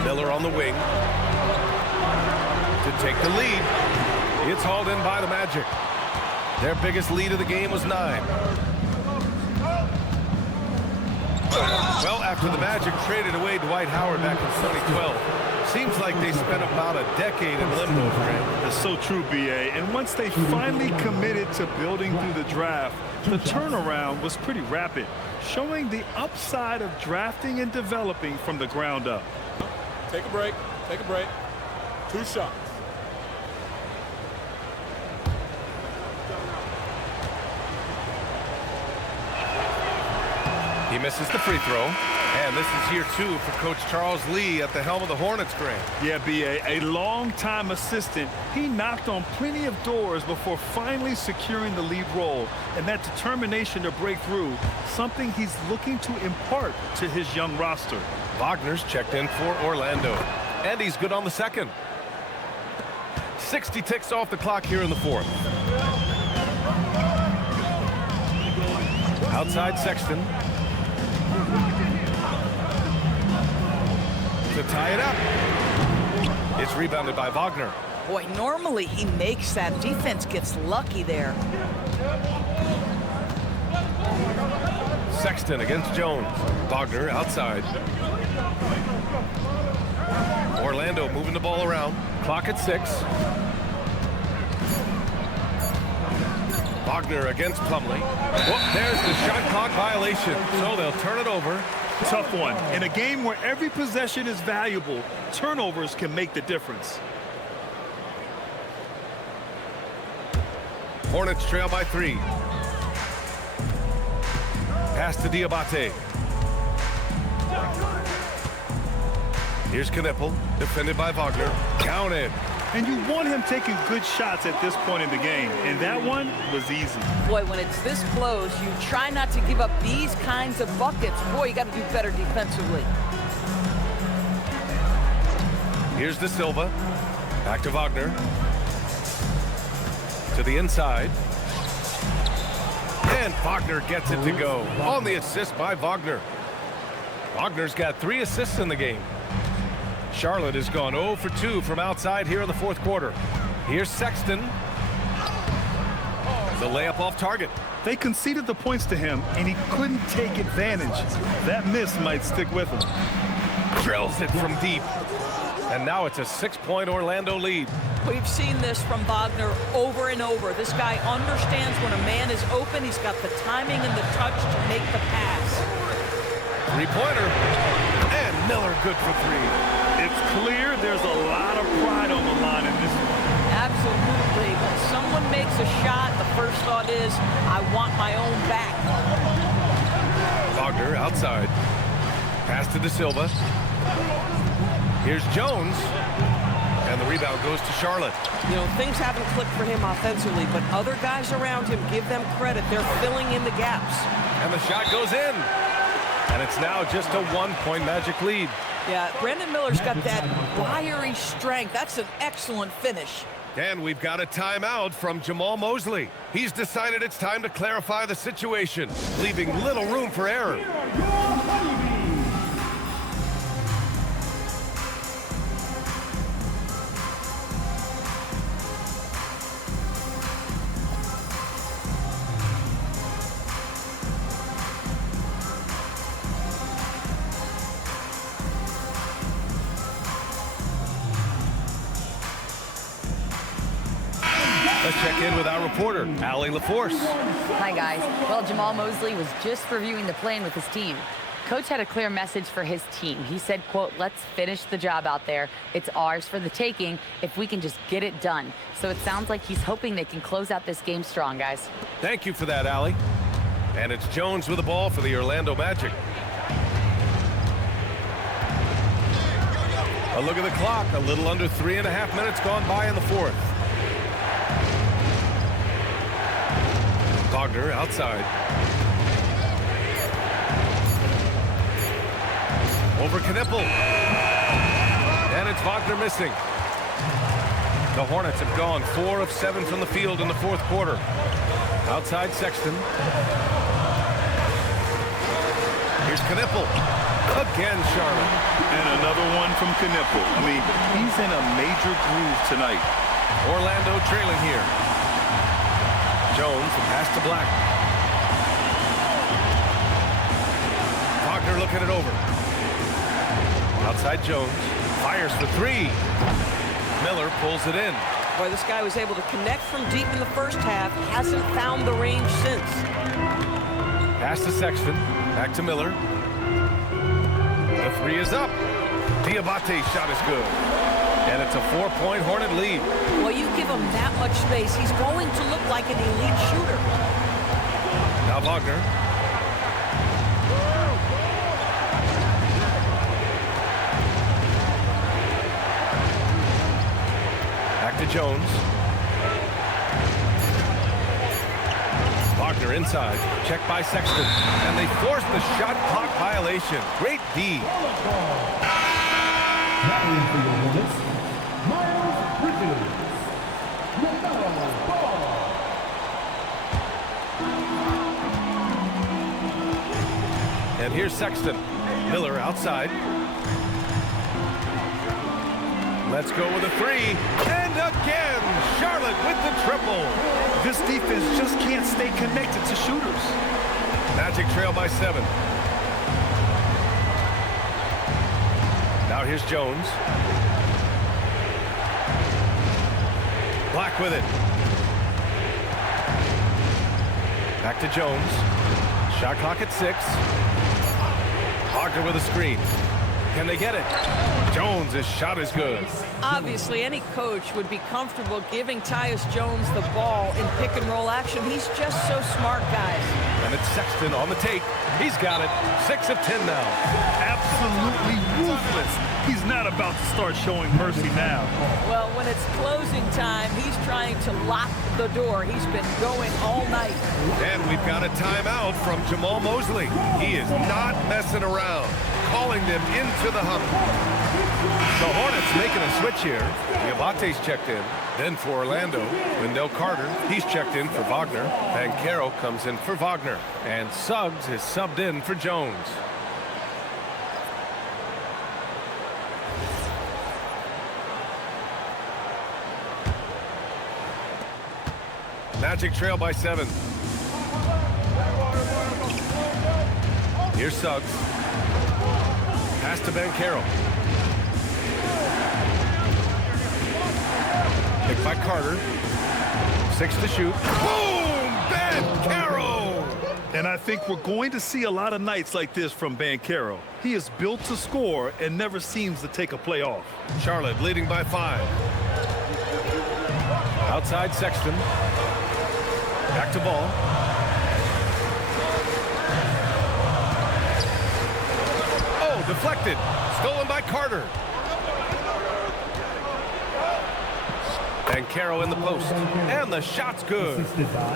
Miller on the wing to take the lead. It's hauled in by the Magic. Their biggest lead of the game was 9. Well, after the Magic traded away Dwight Howard back in 2012, Seems like they spent about a decade in limbo, Grant. That's so true, B.A. And once they finally committed to building through the draft, the turnaround was pretty rapid, showing the upside of drafting and developing from the ground up. Take a break. Take a break. 2 shots. He misses the free throw. And this is year 2 for Coach Charles Lee at the helm of the Hornets, Grant. Yeah, B.A., a long-time assistant. He knocked on plenty of doors before finally securing the lead role. And that determination to break through, something he's looking to impart to his young roster. Wagner's checked in for Orlando. And he's good on the second. 60 ticks off the clock here in the 4th. Outside Sexton. To tie it up. It's rebounded by Wagner. Boy, normally he makes that. Defense gets lucky there. Sexton against Jones. Wagner outside. Orlando moving the ball around. Clock at 6. Wagner against Plumlee. Whoop, there's the shot clock violation. So they'll turn it over. Tough one. In a game where every possession is valuable, turnovers can make the difference. Hornets trail by 3. Pass to Diabate. Here's Knippel, defended by Wagner. Counted. And you want him taking good shots at this point in the game, and that one was easy. Boy, when it's this close, you try not to give up these kinds of buckets. Boy, you got to do better defensively. Here's De Silva. Back to Wagner. To the inside. And Wagner gets it to go. On the assist by Wagner. Wagner's got 3 assists in the game. Charlotte has gone 0 for 2 from outside here in the 4th quarter. Here's Sexton. The layup off target. They conceded the points to him, and he couldn't take advantage. That miss might stick with him. Drills it from deep. And now it's a 6-point Orlando lead. We've seen this from Wagner over and over. This guy understands when a man is open. He's got the timing and the touch to make the pass. 3-pointer. And Miller good for 3. It's clear there's a lot of pride on the line in this one. Absolutely. When someone makes a shot, the first thought is, I want my own back. Wagner outside. Pass to De Silva. Here's Jones. And the rebound goes to Charlotte. You know, things haven't clicked for him offensively, but other guys around him, give them credit. They're filling in the gaps. And the shot goes in. And it's now just a 1-point Magic lead. Yeah, Brandon Miller's got that wiry strength. That's an excellent finish. And we've got a timeout from Jamal Mosley. He's decided it's time to clarify the situation, leaving little room for error. Let's check in with our reporter, Allie LaForce. Hi, guys. Well, Jamal Mosley was just reviewing the plan with his team. Coach had a clear message for his team. He said, quote, let's finish the job out there. It's ours for the taking if we can just get it done. So it sounds like he's hoping they can close out this game strong, guys. Thank you for that, Allie. And it's Jones with the ball for the Orlando Magic. A look at the clock. A little under 3.5 minutes gone by in the 4th. Wagner outside. Over Knippel. And it's Wagner missing. The Hornets have gone 4 of 7 from the field in the 4th quarter. Outside Sexton. Here's Knippel. Again, Charlotte. And another one from Knippel. I mean, he's in a major groove tonight. Orlando trailing here. Jones, the pass to Black. Wagner looking it over. Outside Jones. Fires for three. Miller pulls it in. Boy, this guy was able to connect from deep in the first half. Hasn't found the range since. Pass to Sexton. Back to Miller. The three is up. Diabate's shot is good. And it's a 4-point Hornet lead. Well, you give him that much space, he's going to look like an elite shooter. Now Wagner. Back to Jones. Wagner inside. Check by Sexton. And they force the shot clock violation. Great D. Rallying for your Hornets, And here's Sexton. Miller outside. Let's go with a three. And again, Charlotte with the triple. This defense just can't stay connected to shooters. Magic trail by 7. Now here's Jones. Black with it. Back to Jones. Shot clock at 6. Wagner with a screen. Can they get it? Jones' shot is good. Obviously, any coach would be comfortable giving Tyus Jones the ball in pick-and-roll action. He's just so smart, guys. And it's Sexton on the take. He's got it. 6 of 10 now. Absolutely ruthless. He's not about to start showing mercy now. Well, when it's closing time, he's trying to lock the door. He's been going all night. And we've got a timeout from Jamal Mosley. He is not messing around, calling them into the hump. The Hornets making a switch here. Diabate's checked in. Then for Orlando, Wendell Carter, he's checked in for Wagner. Banchero comes in for Wagner. And Suggs is subbed in for Jones. Magic trail by 7. Here's Suggs. Pass to Banchero. Picked by Carter. 6 to shoot. Boom! Banchero! And I think we're going to see a lot of nights like this from Banchero. He is built to score and never seems to take a play off. Charlotte leading by 5. Outside Sexton. Back to ball. Oh, deflected. Stolen by Carter. Banchero in the post. And the shot's good.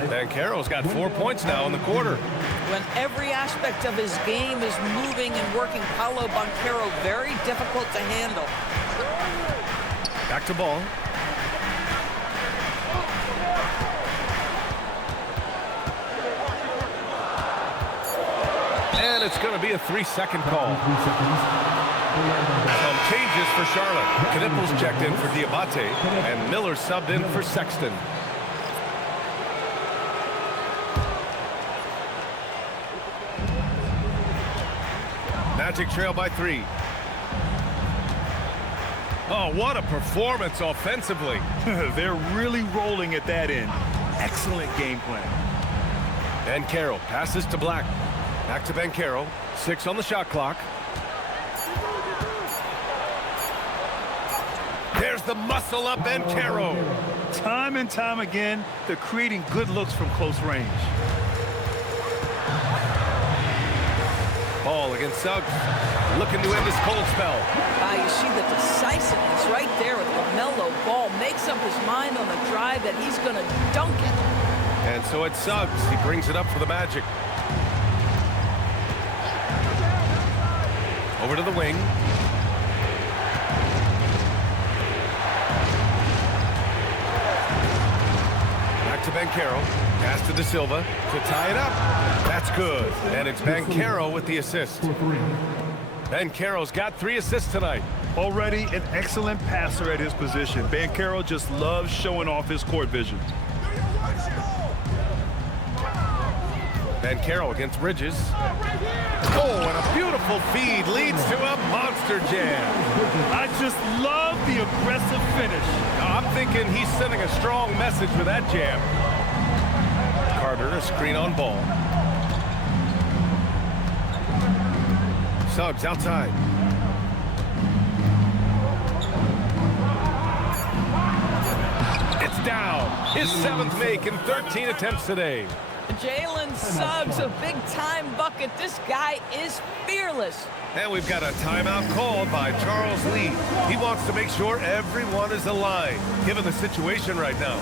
Banchero's got 4 points now in the quarter. When every aspect of his game is moving and working, Paolo Banchero very difficult to handle. Back to ball. And it's going to be a 3-second call. Some changes for Charlotte. Knipples checked in for Diabate, and Miller subbed in for Sexton. Magic trail by 3. Oh, what a performance offensively. They're really rolling at that end. Excellent game plan. Banchero passes to Black. Back to Banchero. 6 on the shot clock. There's the muscle up Banchero. Time and time again, they're creating good looks from close range. Ball against Suggs. Looking to end this cold spell. You see the decisiveness right there with LaMelo Ball. Makes up his mind on the drive that he's going to dunk it. And so it's Suggs. He brings it up for the Magic. Over to the wing. Back to Banchero. Pass to De Silva to tie it up. That's good. And it's Banchero with the assist. Banchero's got 3 assists tonight. Already an excellent passer at his position. Banchero just loves showing off his court vision. Banchero against Bridges. Oh, and a beautiful feed leads to a monster jam. I just love the aggressive finish. I'm thinking he's sending a strong message with that jam. Carter, a screen on ball. Suggs outside. It's down. His 7th make in 13 attempts today. Jalen Suggs, a big-time bucket. This guy is fearless. And we've got a timeout called by Charles Lee. He wants to make sure everyone is aligned, given the situation right now.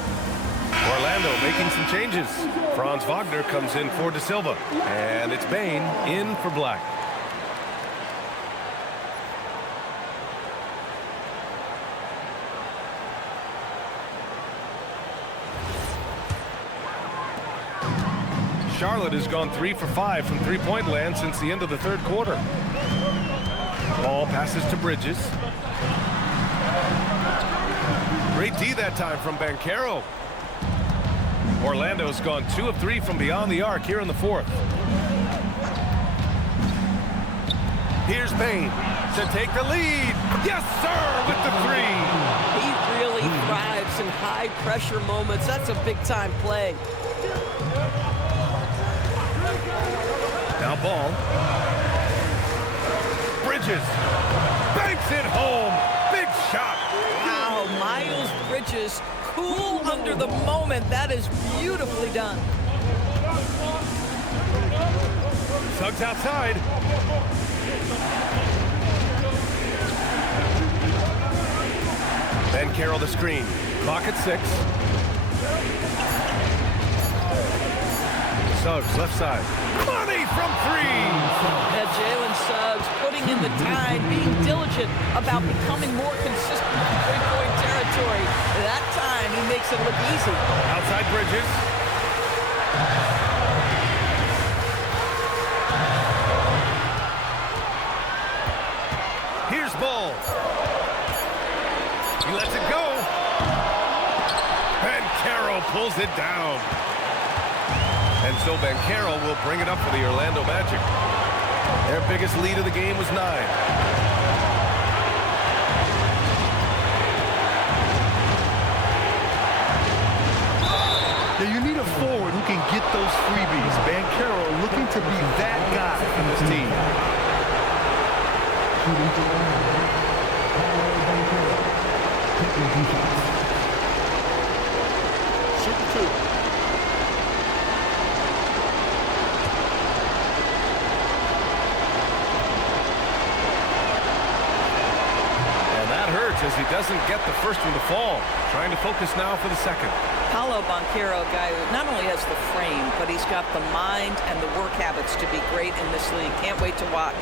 Orlando making some changes. Franz Wagner comes in for De Silva. And it's Bane in for Black. Charlotte has gone 3 for 5 from three-point land since the end of the third quarter. Ball passes to Bridges. Great D that time from Banchero. Orlando's gone 2 of 3 from beyond the arc here in the fourth. Here's Bane to take the lead. Yes, sir, with the 3. He really thrives in high-pressure moments. That's a big-time play. Now ball. Bridges banks it home. Big shot. Wow, Miles Bridges, cool under the moment. That is beautifully done. Suggs outside. Banchero the screen. Clock at 6. Suggs left side. Money from 3. Yeah, Jalen Suggs putting in the time, being diligent about becoming more consistent in three-point territory. That time, he makes it look easy. Outside Bridges. Here's Ball. He lets it go. Banchero pulls it down. And so Banchero will bring it up for the Orlando Magic. Their biggest lead of the game was 9. Now you need a forward who can get those freebies. Banchero looking to be that guy for this team. Shooting 2. As he doesn't get the first one to fall. Trying to focus now for the second. Paolo Banchero, a guy who not only has the frame, but he's got the mind and the work habits to be great in this league. Can't wait to watch.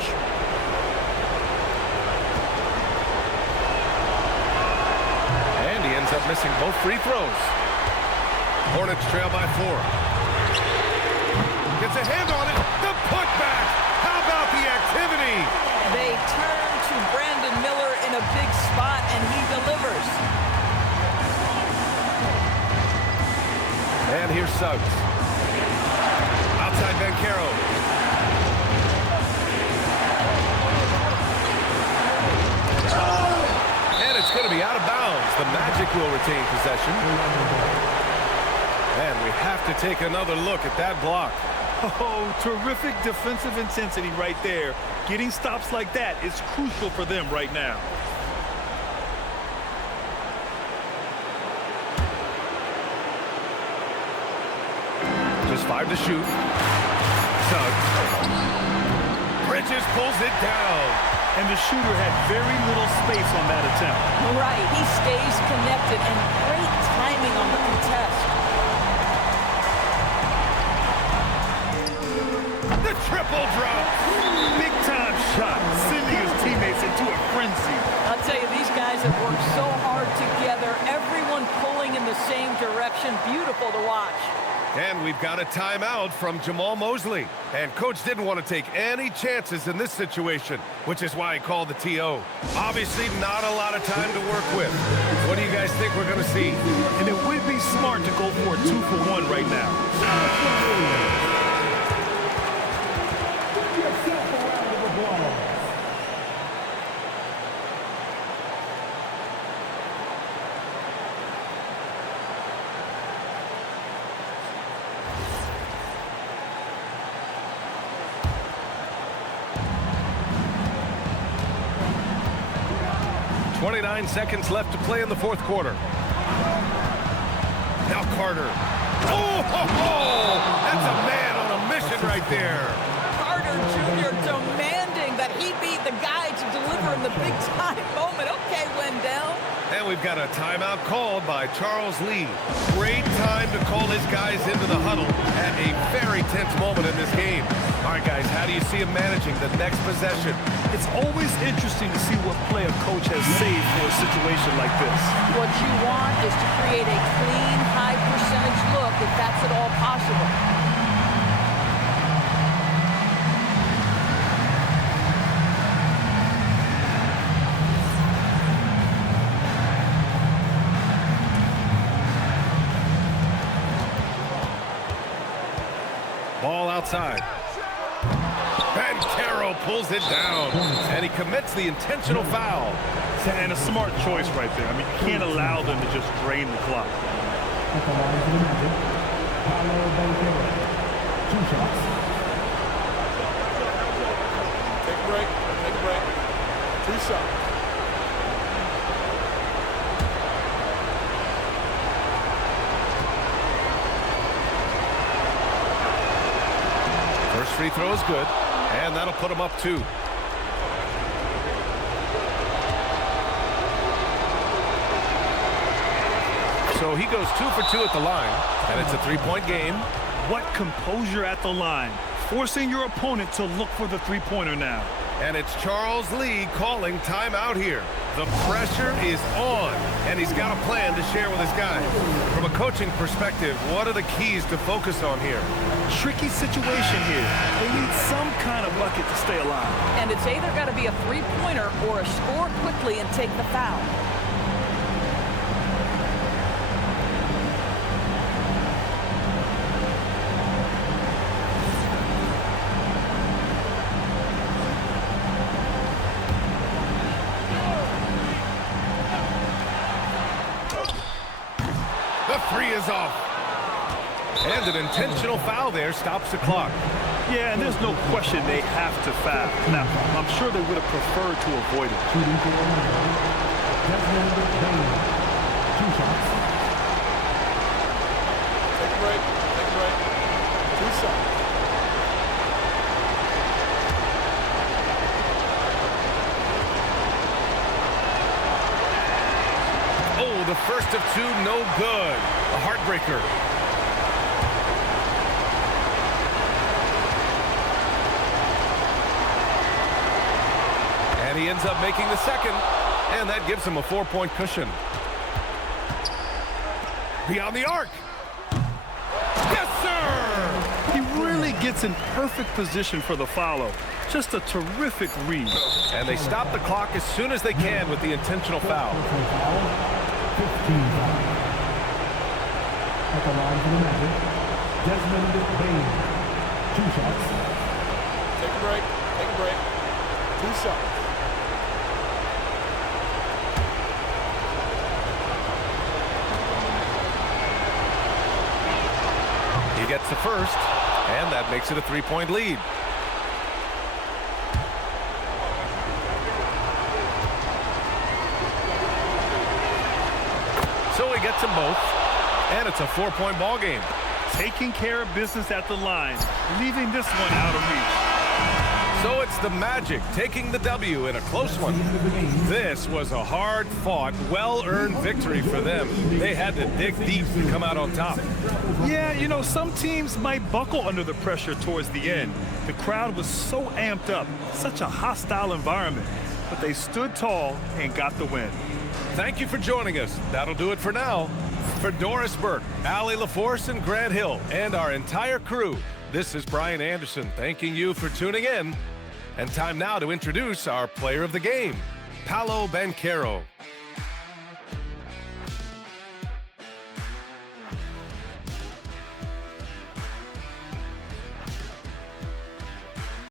And he ends up missing both free throws. Hornets trail by 4. Gets a hand on it. The putback. How about the activity? They turn to Brandon Miller in a big spot, and he delivers. And here's Suggs. Outside Banchero. And it's going to be out of bounds. The Magic will retain possession. And we have to take another look at that block. Oh, terrific defensive intensity right there. Getting stops like that is crucial for them right now. Just 5 to shoot. Suggs. Bridges pulls it down. And the shooter had very little space on that attempt. Right, he stays connected, and great timing on the contest. The triple drop. Big time shot, sending his teammates into a frenzy. I'll tell you, these guys have worked so hard together. Everyone pulling in the same direction. Beautiful to watch. And we've got a timeout from Jamal Mosley. And coach didn't want to take any chances in this situation, which is why he called the TO. Obviously not a lot of time to work with. What do you guys think we're going to see? And it would be smart to go for a 2-for-1 right now. 29 seconds left to play in the fourth quarter. Now Carter. Oh, ho, ho! That's a man on a mission right there. Carter Jr. demanding that he be the guy to deliver in the big-time moment. Okay, Wendell. And we've got a timeout called by Charles Lee. Great time to call his guys into the huddle at a very tense moment in this game. All right, guys, how do you see him managing the next possession? It's always interesting to see what play a coach has saved for a situation like this. What you want is to create a clean, high-percentage look if that's at all possible. Ball outside. Banchero pulls it down, and he commits the intentional foul. And a smart choice right there. I mean, you can't allow them to just drain the clock. At the line for the Magic, Paolo Banchero. 2 shots. Take a break. Take a break. 2 shots. First free throw is good, and that'll put him up 2. So he goes 2 for 2 at the line, and it's a 3-point game. What composure at the line, forcing your opponent to look for the three-pointer now. And it's Charles Lee calling timeout here. The pressure is on, and he's got a plan to share with his guys. From a coaching perspective, what are the keys to focus on here? Tricky situation here. They need some kind of bucket to stay alive. And it's either got to be a three-pointer or a score quickly and take the foul. The 3 is off. And an intentional foul there stops the clock. Yeah, and there's no question they have to foul. Now, I'm sure they would have preferred to avoid it. Shooting for Orlando. Desmond Bain. 2 shots. Take a break. Take a break. 2 shots. Oh, the first of 2, no good. A heartbreaker. And he ends up making the second, and that gives him a 4-point cushion. Beyond the arc. Yes, sir! He really gets in perfect position for the follow. Just a terrific read. And they stop the clock as soon as they can with the intentional foul. 15 foul. At the line for the Magic, Desmond Bain. 2 shots. Take a break. Take a break. 2 shots. He gets the first, and that makes it a 3-point lead. So he gets them both, and it's a 4-point ball game. Taking care of business at the line, leaving this one out of reach. So it's the Magic taking the W in a close one. This was a hard-fought, well-earned victory for them. They had to dig deep to come out on top. Yeah, you know, some teams might buckle under the pressure towards the end. The crowd was so amped up, such a hostile environment. But they stood tall and got the win. Thank you for joining us. That'll do it for now. For Doris Burke, Allie LaForce, and Grant Hill, and our entire crew, this is Brian Anderson thanking you for tuning in. And time now to introduce our player of the game, Paolo Banchero.